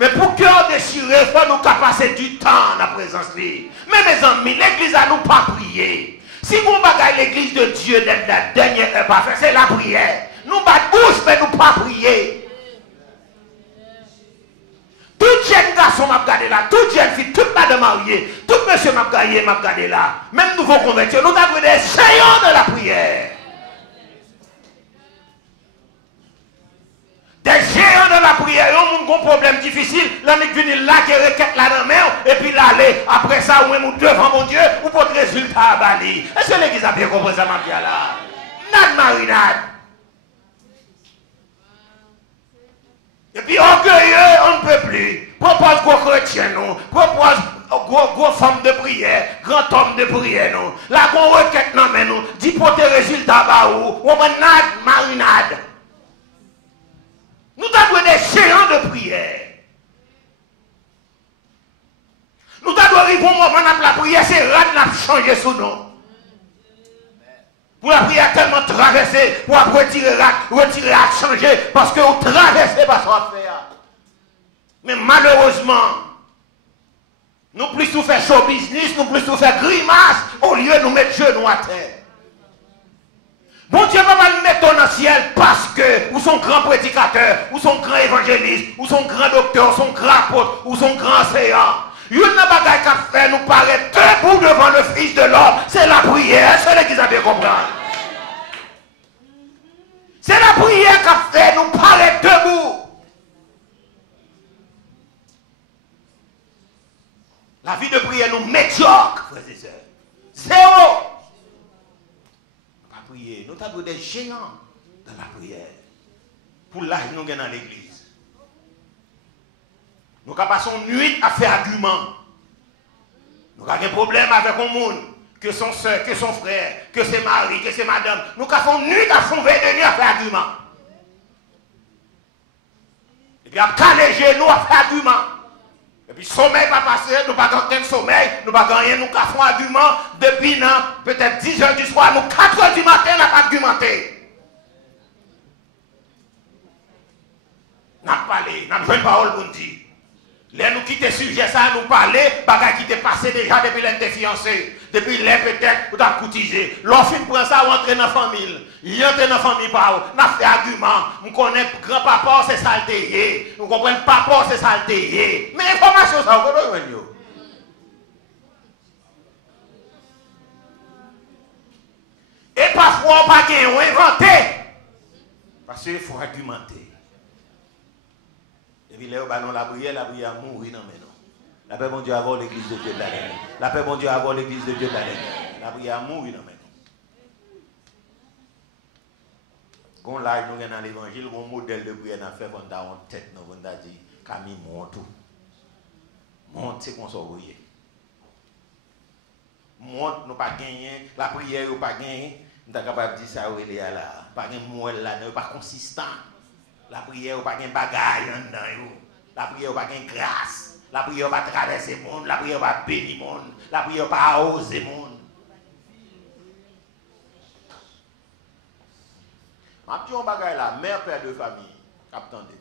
Mais pour cœur déchiré, il faut nous passer du temps dans la présence de Dieu. Mais mes amis, l'église a nous pas prié. Si vous bagaille l'église de Dieu d'être la dernière heure pas faire, c'est la prière. Nous battons bouche, mais nous pas prier. Tout jeune garçon m'a regardé là, toute jeune fille, toute madame mariée, tout monsieur m'a regardé là. Même nouveau converti, nous avons des géants de la prière. Des géants de la prière, ils ont un problème difficile, l'ami vient là, qui requête là dans la main, et puis l'aller, après ça, ou devant mon Dieu, ou pour le résultat à Bali. Est-ce que l'église a bien compris ça, ma bien là? Nad marinade. Et puis orgueilleux, on ne peut plus. Propose gros chrétien, nous. Propose gros femme de prière, grand homme de prière, nous. La gros requête, non, mais nous. Dis pour tes résultats, bah où? On va nad marinade. Nous avons des géants de prière. Nous avons arrivé au moment où la prière, c'est rad n'a changé sous nous. Pour la prière tellement traversée, pour retirer, changer, parce que vous traversez pas ça faire. Mais malheureusement, nous plus nous faire show business, nous plus nous faire grimace, au lieu de nous mettre genoux à terre. Bon Dieu va pas nous mettre dans le ciel parce que vous sont grands prédicateurs, vous sont grands évangélistes, vous sont grands docteurs, vous sont grands apôtres, vous sont grands enseignants. Il y a une bagaille qui a fait nous paraître debout devant le Fils de l'homme. C'est la prière, c'est l'église a bien compris. C'est la prière qui a fait nous paraître debout. La vie de prière nous médiocre, frères et sœurs. Zéro. Pas prier. Nous avons des géants dans la prière. Pour l'âge nous gagnons dans l'église. Nous passons nuit à faire argument. Nous avons un problème avec un monde, que son soeur, que son frère, que ses maris, que ses madames. Nous avons nuit à fond de nuit à faire argument. Et puis à caler nous à faire argument. Et puis sommeil va passer, nous pas gagner sommeil, nous pas gagner, nous avons argument depuis peut-être 10 h du soir, nous 4 h du matin, nous pas argumenté. Nous avons parlé, nous avons une parole pour nous dire. Là, nous quittons le sujet, ça, nous parler, bagaille qui t'est passé déjà depuis l'être fiancé. Depuis l'être peut-être, vous avez cotisé. L'enfant prend ça, vous entrez dans la famille. Il entre dans la famille, nous avons fait argument. Nous connaissons grand-papa, c'est saleté. Nous comprenons papa, c'est saleté. Mais information, ça, vous connaissez. Et parfois, on ne peut pas inventer. Parce qu'il faut argumenter. Et puis là, on va la prière mourir dans mes noms. La paix, mon Dieu, avoir l'église de Dieu de la Lune. La paix, mon Dieu, avoir l'église de Dieu de la Lune. La prière mourir dans mes noms. Quand là, nous sommes dans l'évangile, un modèle de prière n'a fait qu'on a en tête, nous avons dit, Camille, monte. Monte, c'est qu'on s'en voyait. Monte, nous pas gagné. La prière, nous pas gagné. Nous sommes capables de dire ça, il est là. Pas de moelle là, nous pas consistant. La prière, pas de bagaille dedans. La prière, pas de grâce. La prière, pas traverser le monde. La prière, pas bénir le monde. La prière, pas oser le monde. Je dis un bagaille là, mère, père de famille. Attendez.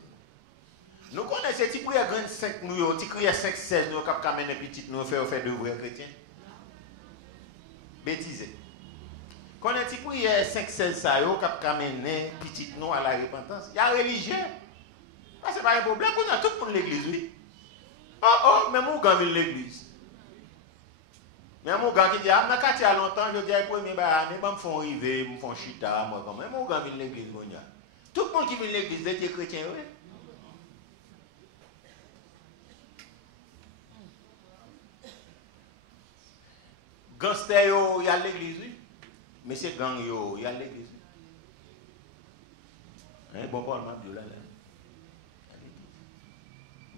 Nous connaissons ces petits prières 5 nous, petits prières 5, 16 nous, qui amènent les petites nous, faire de vrais chrétiens. Bêtisé. Quand on dit qu'il y a 5 16 ça yo qui amène petit nous à la repentance, il y a religieux. Ça c'est pas un problème, on a tout le monde l'église oui. Oh mais mon gars vient l'église. Mais mon gars qui dit ah quand il y a longtemps je dis premier année me font river, me font chita moi comme mais mon gars vient l'église mon gars. Tout le monde qui vient l'église est chrétien oui. Gangster yo il y a l'église oui. Mais c'est gang yo, il y a l'église. Bon, Paul m'a dit là.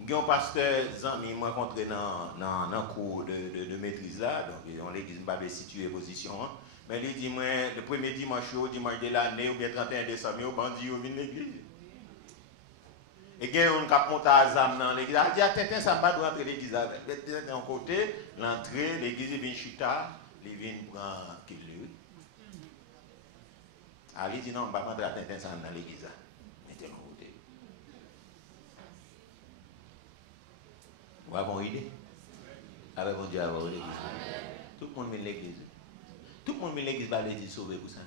Il y a un pasteur, Zami, m'a rencontré dans un cours de maîtrise là. Donc, on l'église m'a situé position. Mais il dit, moi, le premier dimanche de l'année, ou bien 31 décembre, il bandit au l'église. Et il y a un cap monté à Zam dans l'église. Il dit, attends, ça va rentrer l'église avec. D'un côté, l'entrée, l'église vient chita, il vient prendre qu'il lui. Alors il dit non, on ne va pas rentrer à Tintin dans l'église. Mettez-le côté. Vous avez une idée? Avec mon Dieu, avoir l'église. Tout le monde met l'église. Tout le monde met l'église va l'église sauver pour ça.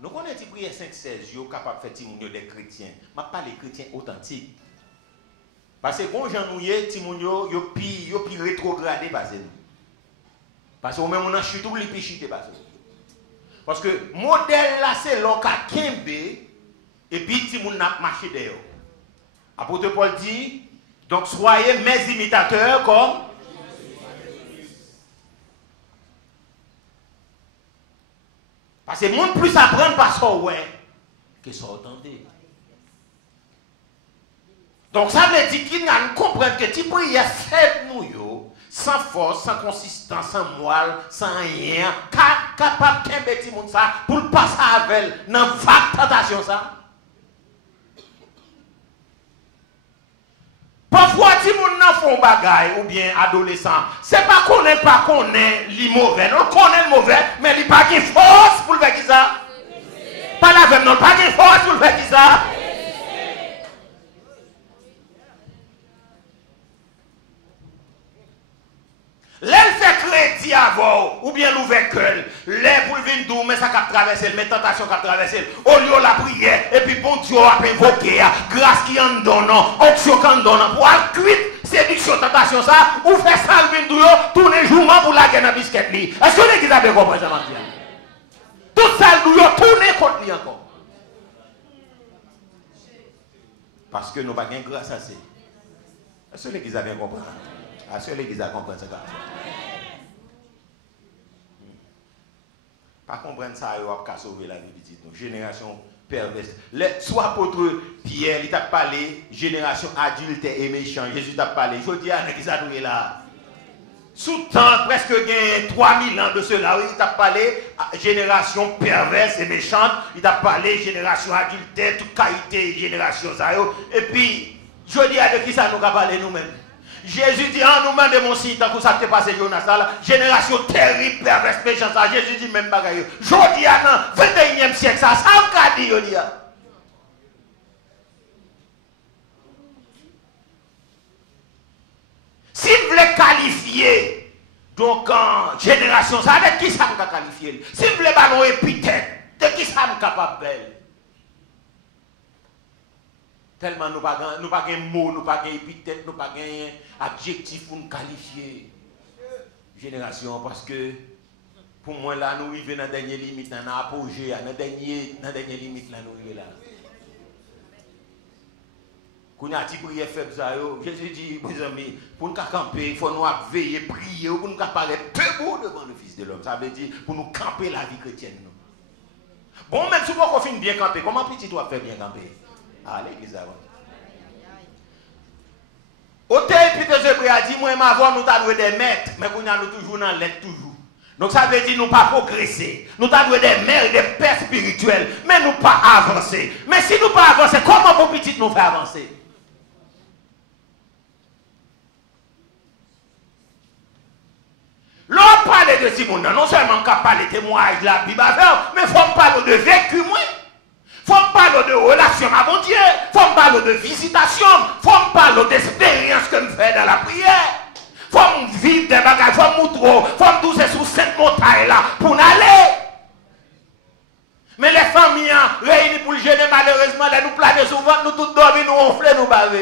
Nous connaissons les prières 5-16, yo capable de faire des chrétiens. Je ne parle pas des chrétiens authentiques. Parce que quand j'en ai Timounio, yo pi rétrogradé parce que même on a chuté ou les pi chuté parce que modèle là c'est l'oka kembe et puis Timoun n'a marché d'ailleurs. Apôtre Paul dit donc soyez mes imitateurs comme parce que monde plus apprendre par ça ouais que ça entendez. Donc ça veut dire qu'il y a une comprendre que tu prières fait nous yo sans force, sans consistance, sans moelle, sans rien, capable de faire petit monde ça pour passer avec dans vague tentation ça. Parfois ti monde nan font bagaille ou bien adolescent, c'est pas qu'on est li mauvais, on connaît le mauvais, mais il pas de force pour le faire qui ça. Pas la même non, pas de force pour le faire qui ça. L'aile fait crédit avant, ou bien l'ouvert cœur, l'aile pour venir d'où, mais ça a traversé, mais tentation qui a traversé, au lieu de la prière, et puis bon Dieu a invoqué, grâce qui en donne, onction qui en donne, pour accueillir séduction, tentation ça, ou faire ça, le d'où, tourner jourement pour la guerre dans biscuit. Est-ce que l'église a bien compris ça, Mathieu? Tout ça, d'où, tourner contre lui encore. Parce que nous n'avons pas de grâce à ça. Est-ce que l'église a bien compris? Est-ce que l'église a compris ça? Pas comprendre ça, il va sauver la vie de nos génération perverse. Soit apôtre Pierre, il t'a parlé génération adulte et méchant. Jésus t'a parlé. Je dis à qui ça nous est là. Sous temps, presque 3000 ans de cela, il t'a parlé génération perverse et méchante. Il t'a parlé génération adultère, toute qualité, génération ça. Et puis, je dis à qui ça nous a parlé nous-mêmes. Jésus dit, en nous de mon site, tant que ça t'est passé, Jonas, génération terrible, perverse, méchante, ça. Jésus dit même bagaille. Je dis à 21e siècle, ça a dit, je dis. Si vous voulez qualifier, donc en génération, ça, de qui ça vous qualifier? Si vous voulez ballon épithète, de qui ça vous capable? Tellement nous n'avons pas de mots, nous n'avons pas d'épithète, nous n'avons pas d'adjectif pour nous qualifier. Génération, parce que pour moi, là, nous vivons dans la dernière limite, dans l'apogée, dans la dernière limite, là, nous vivons là. Quand on a dit prière faible, Jésus dit, mes amis, pour nous camper, il faut nous veiller, prier, pour nous apparaître debout devant le Fils de l'homme. Ça veut dire pour nous camper la vie chrétienne. Bon, même si on finit bien camper, comment petit toi faire bien camper? Allez, l'église avant. Hôtel Peter Zebré a dit, moi, ma voix, nous t'avons des maîtres, mais qu'on a toujours dans l'aide toujours. Donc ça veut dire nous pas progresser. Nous t'avons des mères et des pères spirituels, mais nous pas avancer. Mais si nous pas avancer, comment pour petit nous faire avancer? L'on parle de Simon, non seulement qu'à parler de témoignage de la Bible, mais il faut parler de vécu, moi. Il faut parler de relation avec mon Dieu. Il faut parler de visitation. Il faut parler d'expérience que je fais dans la prière. Il faut vivre des bagages, il faut montrer, il faut tourner sur cette montagne-là pour aller. Mais les familles réunies pour le jeûner, malheureusement, nous planons souvent, nous tous dormons, nous ronflons, nous bavons.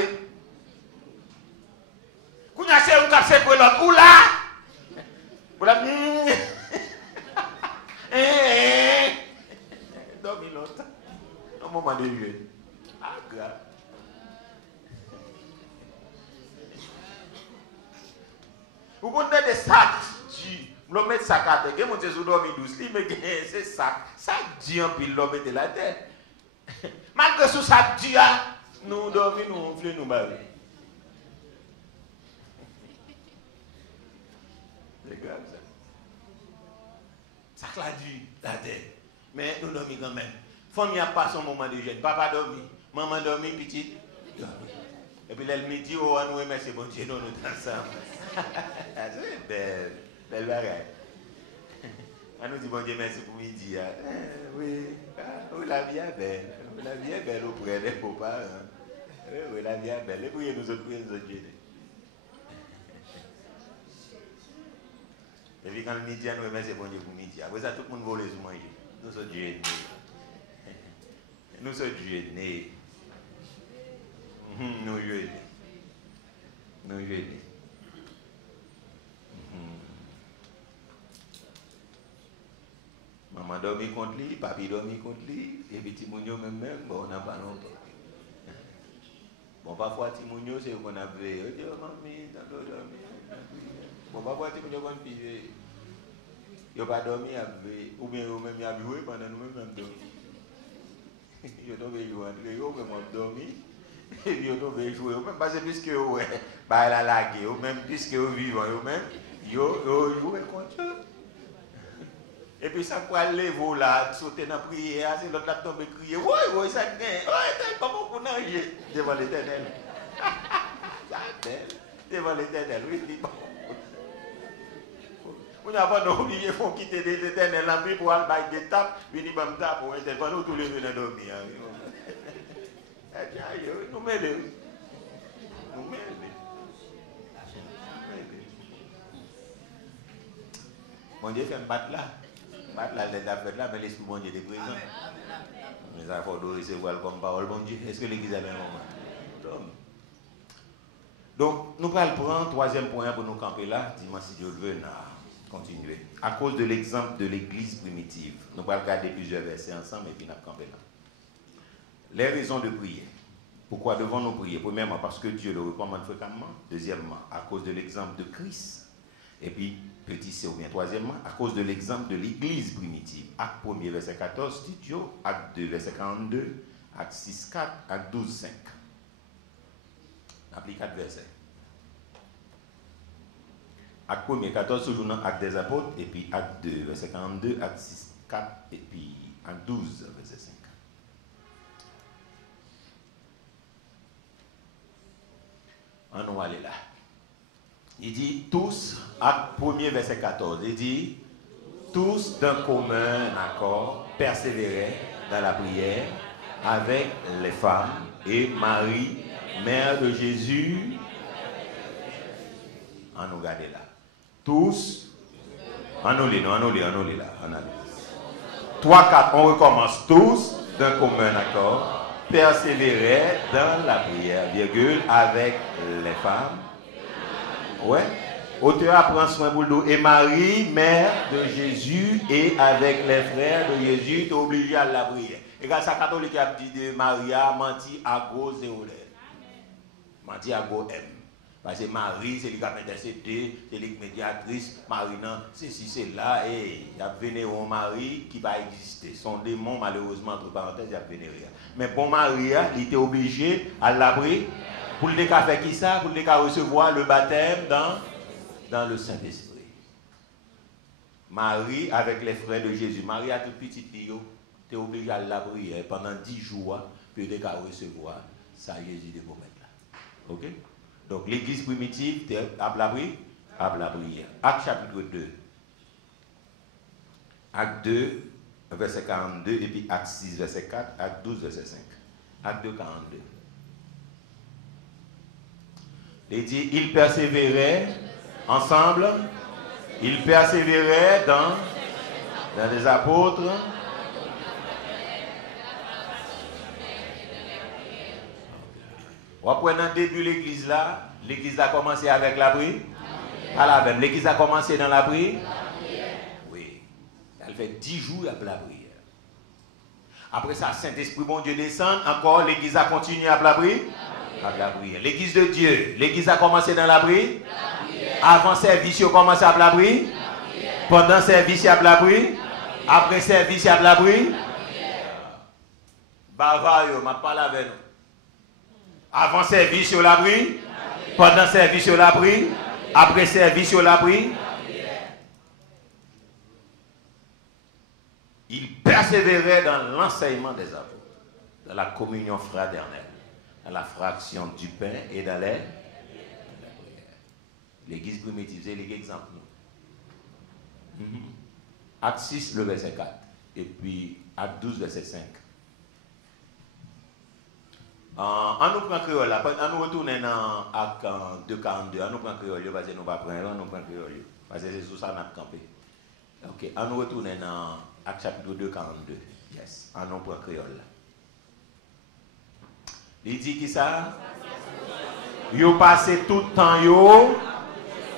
Quand on a fait un café pour l'autre, ou là? Dormi longtemps. Au moment de jeûne. Ah, grave. Vous connaissez des sacs. Vous mettez sac à terre. Vous mettez dormi douce. Mais c'est sac. Sac dit en pile, vous mettez la tête. Malgré ce sac dit, nous dormons, nous ronflons, nous bavons. C'est grave ça. Ça l'a dit la tête. Mais nous dormons quand même. Famille a pas son moment de jeûne. Papa dormi, maman dormi, petite dormi. Et puis elle me dit, oh, nous remercions bon Dieu, nous sommes ensemble. C'est belle, belle bagaille. On nous dit bon Dieu merci pour midi. Oui, la vie est belle. La vie est belle auprès des beaux-parents. Oui, la vie est belle. Et puis nous autres, jeûner. Et puis quand le midi, nous remercions bon Dieu pour midi. Après ça, tout le monde vole sur manger. Nous sommes jeûnés. Nous sommes jeûnés. Nous jeûnés. Nous jeûnés. Maman dormi contre lui, papi dormi contre lui, et puis Timounio même, bon, on n'a pas longtemps. Bon, parfois Timounio, c'est qu'on a vu, on dit, oh, mamie, t'as dormi. Bon, parfois Timounio, on dit, il n'a pas dormi, ou bien il a joué pendant nous-mêmes dormi. Il a joué entre eux, il a dormi, et puis il a joué, parce que puisque il a lagué, ou même puisque il vit, il a joué contre eux. Et puis ça pour aller là, sauter dans la prière, c'est l'autre là tombe crier, oui, ça gagne, oui, pas beaucoup nager devant l'Éternel. Devant l'Éternel, oui, il dit pas beaucoup. On n'a pas oublié, il faut quitter l'Éternel en plus pour aller bailler des tapes, puis il va me taper pour être nous tous les deux dans dormir. Nous m'aidons. Nous m'aidons. Mon Dieu fait me battre là. Mais l'esprit bon Dieu est présent. Mais ça faut recevoir comme parole bon Dieu. Est-ce que l'église a un moment? Donc, nous allons prendre troisième point pour nous camper là. Dis-moi si Dieu veut, continuer. À cause de l'exemple de l'église primitive, nous allons regarder plusieurs versets ensemble et puis nous allons camper là. Les raisons de prier. Pourquoi devons-nous prier? Premièrement, parce que Dieu le recommande fréquemment. Deuxièmement, à cause de l'exemple de Christ. Et puis, petit C ou bien troisièmement, à cause de l'exemple de l'église primitive. Acte 1er, verset 14, Titio, acte 2, verset 42, acte 6, 4, acte 12, 5. Applique 4 versets. Acte 1er, 14, toujours dans acte des apôtres, et puis acte 2, verset 42, acte 6, 4, et puis acte 12, verset 5. On va aller là. Il dit tous, acte 1er, verset 14, il dit tous d'un commun accord persévéraient dans la prière avec les femmes et Marie, mère de Jésus. On nous regarde là. Tous, on nous lit là, on a 3, 4, on recommence tous d'un commun accord persévéraient dans la prière, virgule, avec les femmes. Ouais. Auteur apprend soin pour le et Marie, mère de Jésus, et avec les frères de Jésus, tu es obligé à la prière. Et quand ça catholique a dit de Maria, menti à go zéolé. Menti à go M. Parce que Marie, c'est lui qui a intercédé, c'est lui qui est médiatrice, Marie, non, ceci, c'est là, et il y a vénéré un mari qui va exister. Son démon, malheureusement, entre parenthèses, il y a vénéré. Mais bon, Marie, il était obligé à l'abri. Pour le cas faire qui ça? Pour le cas recevoir le baptême dans le Saint-Esprit. Marie avec les frères de Jésus. Marie a toute petite fille, tu es obligé à la prière pendant 10 jours, puis tu as recevoir ça Jésus de mettre là. Ok? Donc l'église primitive, tu as la prière. Acte chapitre 2. Acte 2, verset 42, et puis acte 6, verset 4, acte 12, verset 5. Acte 2, 42. Il dit, ils persévéraient ensemble, ils persévéraient dans les apôtres. On prend dans le début de l'église là, l'église a commencé avec la prière. Pas la même, l'église a commencé dans la prière. Oui, elle fait 10 jours après la prière. Après ça, Saint-Esprit, bon Dieu, descend, encore l'église a continué à la prière. La prière. L'église de Dieu, l'église a commencé dans la prière. Avant service, il a commencé à la prière. Pendant service, il a la prière. Après service, il a la prière. Bava, je ne parle avec nous. Avant service, il a la prière. Pendant service, il a la prière. Après service, il a la prière. Il persévérait dans l'enseignement des apôtres, dans la communion fraternelle, dans la fraction du pain et dans la prière. L'église primitive, c'est l'exemple. Acte 6, le verset 4. Et puis, acte 12, verset 5. On nous prend créole là, on nous retourne dans acte 2, 42. On nous prend créole, parce que nous ne pas prendre, on nous prend créole. Parce que c'est sous ça qu'on a campé. Ok, on nous retourne dans acte chapitre 2, 42. Yes, on nous prend créole là. Il dit qui ça? Yo passé tout le temps yo,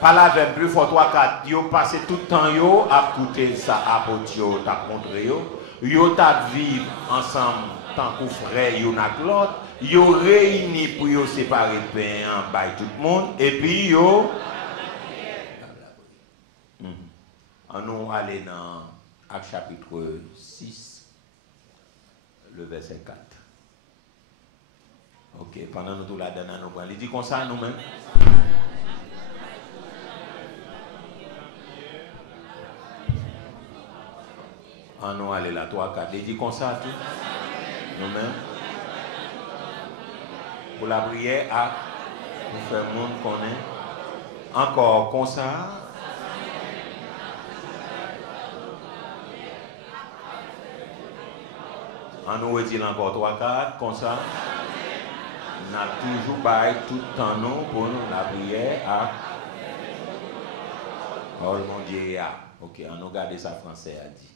pas la verbe plus fort 3, 4. Yo passé tout le temps yo, à écouter ça, apôtre yo, t'a montré yo. Yo t'a vivre ensemble, tant que frère yo n'a l'autre. Yo réunis pour yo séparer le pain en bas tout le monde. Et puis yo. On nous aller dans Acte chapitre 6, le verset 4. Ok, pendant nous tout la donne, nous prenons. Il dit comme ça nous-mêmes. On nous aller là, 3, 4. Il dit comme ça tout. Nous-mêmes. Pour la prière, pour faire le monde connaît. Encore comme ça. On nous redit encore 3, 4, comme ça. On a toujours bail tout le temps nous pour nous la prière à. Oh mon Dieu, ok, on a regardé ça français a dit.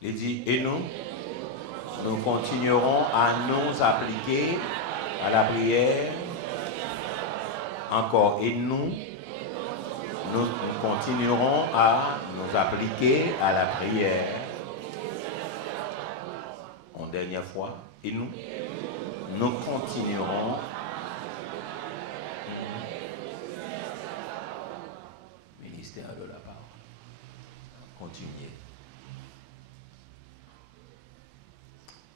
Il dit, et nous continuerons à nous appliquer à la prière. Encore, et nous continuerons à nous appliquer à la prière. En dernière fois, et nous continuerons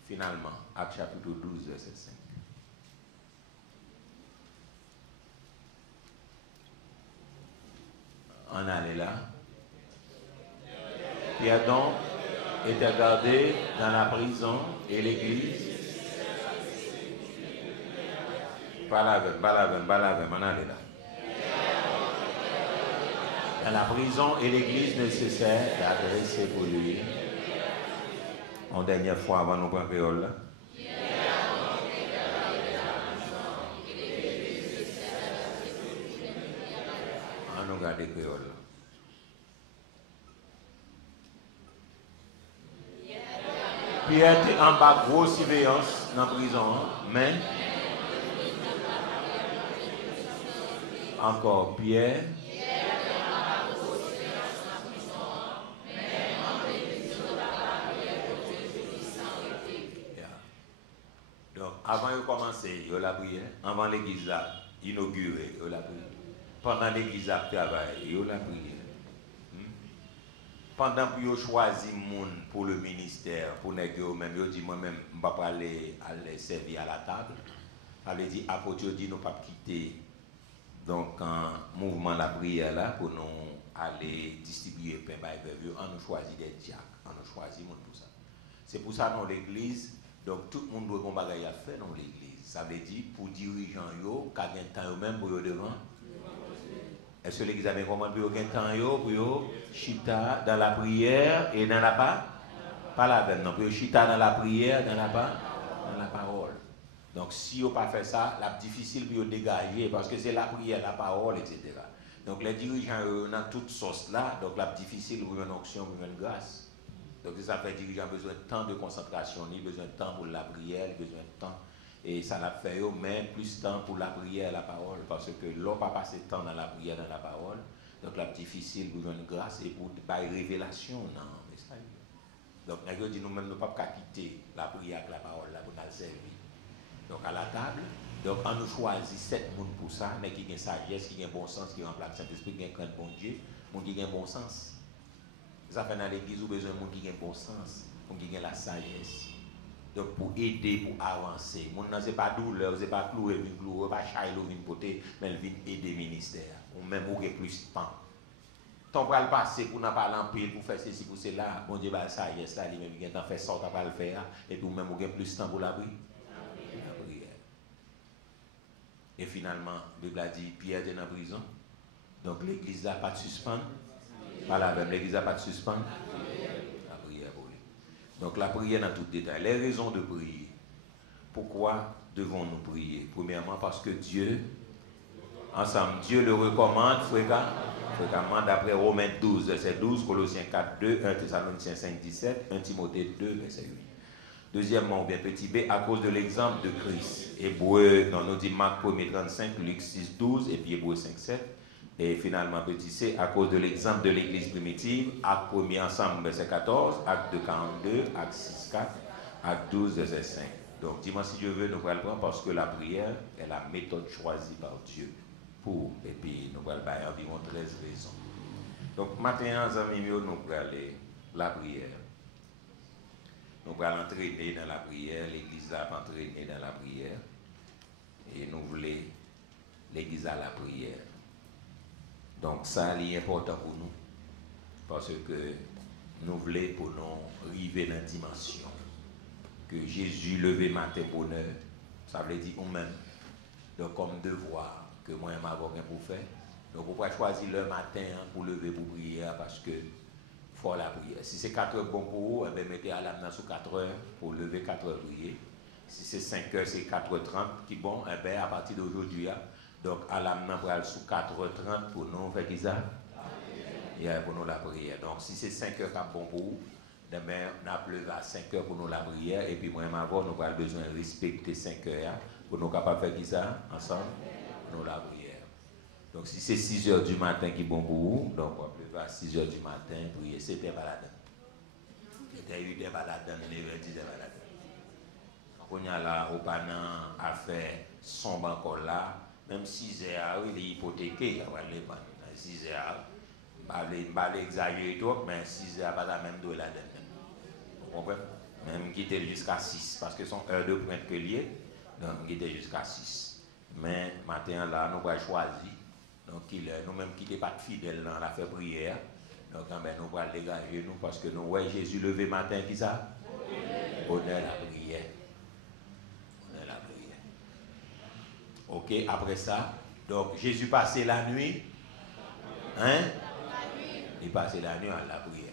Finalement, Actes chapitre 12, verset 5. On allait là. Pierre donc était gardé dans la prison et l'église. Pas la veine, on allait là. Dans la prison et l'église ne cessait d'adresser pour lui. En dernière fois avant nous prendre créole là. On nous garde créole là. Pierre était en bas grosse surveillance dans la prison, mais encore Pierre. Donc, avant de commencer, il y a la prière. Avant l'église là, inaugurée, il y a la prière. Pendant l'église là, travail, il y a la prière. Pendant que vous choisissez moun pour le ministère, pour négocier même, vous dites moi-même, je ne vais pas aller servir à la table. Vous dit, apôtre, dit nous ne pas quitter donc un mouvement de la prière là pour nous aller distribuer pain par peuple. On nous choisit des diacres, on nous choisit moun pour ça. C'est pour ça dans l'église, donc tout le monde doit avoir des choses à faire dans l'église. Ça veut dire pour dirigeants, qui ont un temps eux-mêmes pour eux devant. Est-ce que l'église a bien compris pour aucun temps pour chita dans la prière et dans la pas la même non pour chita dans la prière dans la parole. Donc si on pas fait ça, c'est difficile pour dégager parce que c'est la prière, la parole, etc. Donc les dirigeants dans toute sauce là, donc c'est difficile pour une onction, pour une grâce. Donc ça fait dirigeant a besoin de temps de concentration, il a besoin de temps pour la prière, il a besoin de temps. Et ça l'a fait, mais plus de temps pour la prière et la parole. Parce que l'on pas passer de temps dans la prière et dans la parole. Donc, c'est difficile pour une grâce et pour une révélation dans le message. Donc, nous dit nous-mêmes, nous ne pouvons pas quitter la prière et la parole là, pour nous servir. Donc, à la table, donc, on nous choisit 7 personnes pour ça, mais qui ont une sagesse, qui ont un bon sens, qui remplacent le Saint-Esprit, qui ont un bon Dieu, qui ont un bon sens. Ça fait dans l'église, vous avez besoin de gens qui ont un bon sens, qui ont la sagesse. Donc pour aider, pour avancer. Mon nan c'est pas douleur, c'est pas clouer, pas chailler, poter, mais il vient aider le ministère. Ou même ou plus de temps. Ton va le passer pour n'a pas l'empile, pour faire ceci, pour cela. Bon Dieu, bah ça y est, ça, lui-même, il a fait ça, tu vas le faire. Et puis même ou plus de temps pour la prière. Et finalement, la Bible a dit, Pierre est dans la prison. Donc l'église n'a pas de suspendre. Pas la même, l'église n'a pas de suspendre. Donc la prière dans tout détail. Les raisons de prier. Pourquoi devons-nous prier? Premièrement, parce que Dieu, ensemble, Dieu le recommande fréquemment d'après Romains 12, verset 12, Colossiens 4, 2, 1 Thessaloniciens 5, 17, 1 Timothée 2, verset 8. Deuxièmement, bien petit b, à cause de l'exemple de Christ. Hébreu, on nous dit Marc 1, 35, Luc 6, 12, et puis Hébreu 5, 7. Et finalement, petit c, à cause de l'exemple de l'église primitive, Acte 1 ensemble, verset 14, Acte 2, 42, Acte 6, 4, Acte 12, verset 5. Donc, dis-moi si Dieu veut, nous allons le prendre parce que la prière est la méthode choisie par Dieu. Et puis, nous allons faire environ 13 raisons. Donc, maintenant, amis, nous allons aller la prière. Nous allons entraîner dans la prière, l'église a entraîné dans la prière. Et nous voulons l'église à la prière. Donc ça, c'est important pour nous, parce que nous voulons pour nous arriver dans la dimension que Jésus levé matin bonheur, ça veut dire nous-mêmes, donc comme devoir que moi et ma pour faire. Donc on peut choisir le matin pour lever pour prier, parce que faut la prière. Si c'est 4 heures bon pour vous, mettez à l'âme sur 4 heures pour lever 4 heures prier. Si c'est 5 heures, c'est 4h30 qui bon, à partir d'aujourd'hui, donc à l'âme pour aller sous 4h30 pour nous faire ça. Et pour nous la prière. Donc si c'est 5 heures qui bon pour vous, demain on a levé à 5 heures pour nous la prière. Et puis moi et ma voix, nous avons besoin de respecter 5 heures pour nous capables de faire ça ensemble, nous la prière. Donc si c'est 6 heures du matin qui bon pour vous, donc on va lever à 6 heures du matin, prier. C'était balade. C'était 8 heures balade, 9 heures, 10 heures balade. On y a là, au panant, à faire son banco là, même 6 heures, il est hypothéqué, il va aller 6 heures, il va exagérer trop, mais 6 heures, pas la même de la dedans. Vous comprenez? Même quitter jusqu'à 6, parce que son heure de pointe que lié, donc quitter jusqu'à 6. Mais matin là, nous avons choisi, donc nous-mêmes qui n'étions pas fidèles dans la fait prière, donc nous allons dégager nous, parce que nous voyons Jésus lever matin, qui ça? Honneur la prière. Honneur la prière. Ok, après ça, donc Jésus passait la nuit, hein? Il passait la nuit à la prière.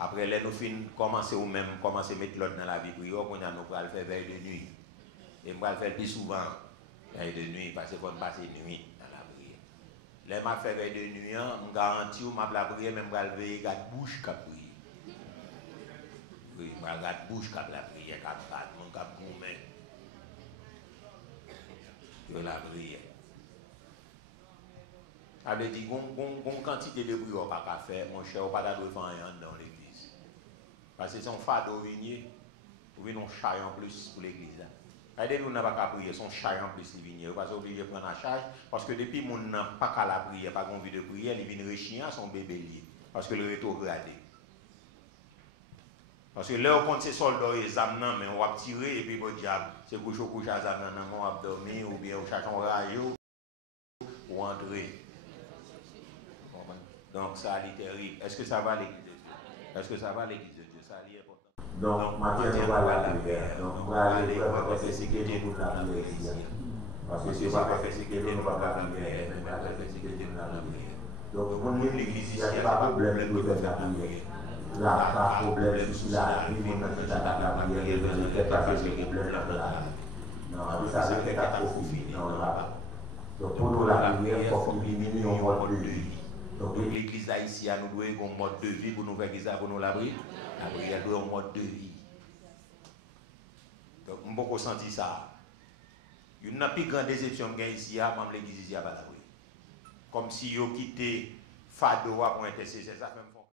Après, là, nous finissons commencer ou même commencer à mettre l'autre dans la vie prière, on a nous faire veille de nuit. Et nous allons faire plus souvent veille de nuit, parce qu'on passe la nuit dans la prière. Là, je fais veille de nuit, je garantis que je la prière, même je vais veiller à la bouche qui prier. Oui, je vais la bouche qui la prière, mon cap gourmet. Je la prière. Ça veut dire qu'on quantité de prière pas faire, mon cher, on pas faire rien dans l'église. Parce que son fardeau vignier, ou bien on charge en plus pour l'église. Aidez nous n'a pas prier, son charge en plus les vigniers, pas obligé de prendre en charge parce que depuis mon n'a pas qu'à la prière, pas envie de prière, il vient rechigner son bébé lié parce que le rétrogradé. Parce que là on compte ces soldats les amenant mais on va tirer et puis le diable, c'est couche à amenant on va dormir ou bien on cherche un rayon ou entrer. Donc ça est terrible. Est-ce que ça va l'église de Dieu? Est-ce que ça va l'église de Dieu? Ça est important. Donc, matin, on va la prière. Donc, on va aller faire sécurité pour la prière ici. Parce que si on va faire sécurité, on va faire la prière. Mais on va faire sécurité pour la prière. Donc, pour l'église ici, il n'y a pas de problème de faire la prière. Là, pas de problème si la vie, on a fait la prière, il n'y a pas de problème de la non, ça veut faire la profit. Non, là. Donc, pour nous, la prière, il faut qu'on diminue en mode de vie. Donc l'église haïtienne, nous devons un mode de vie pour nous faire ça, pour nous la prière. La prière doit un mode de vie. Donc, on peut sentir ça. Il n'y a plus de grande déception que ici, même l'église ici, pas la prière. Comme si vous quittez Fado pour intercesser, ça fait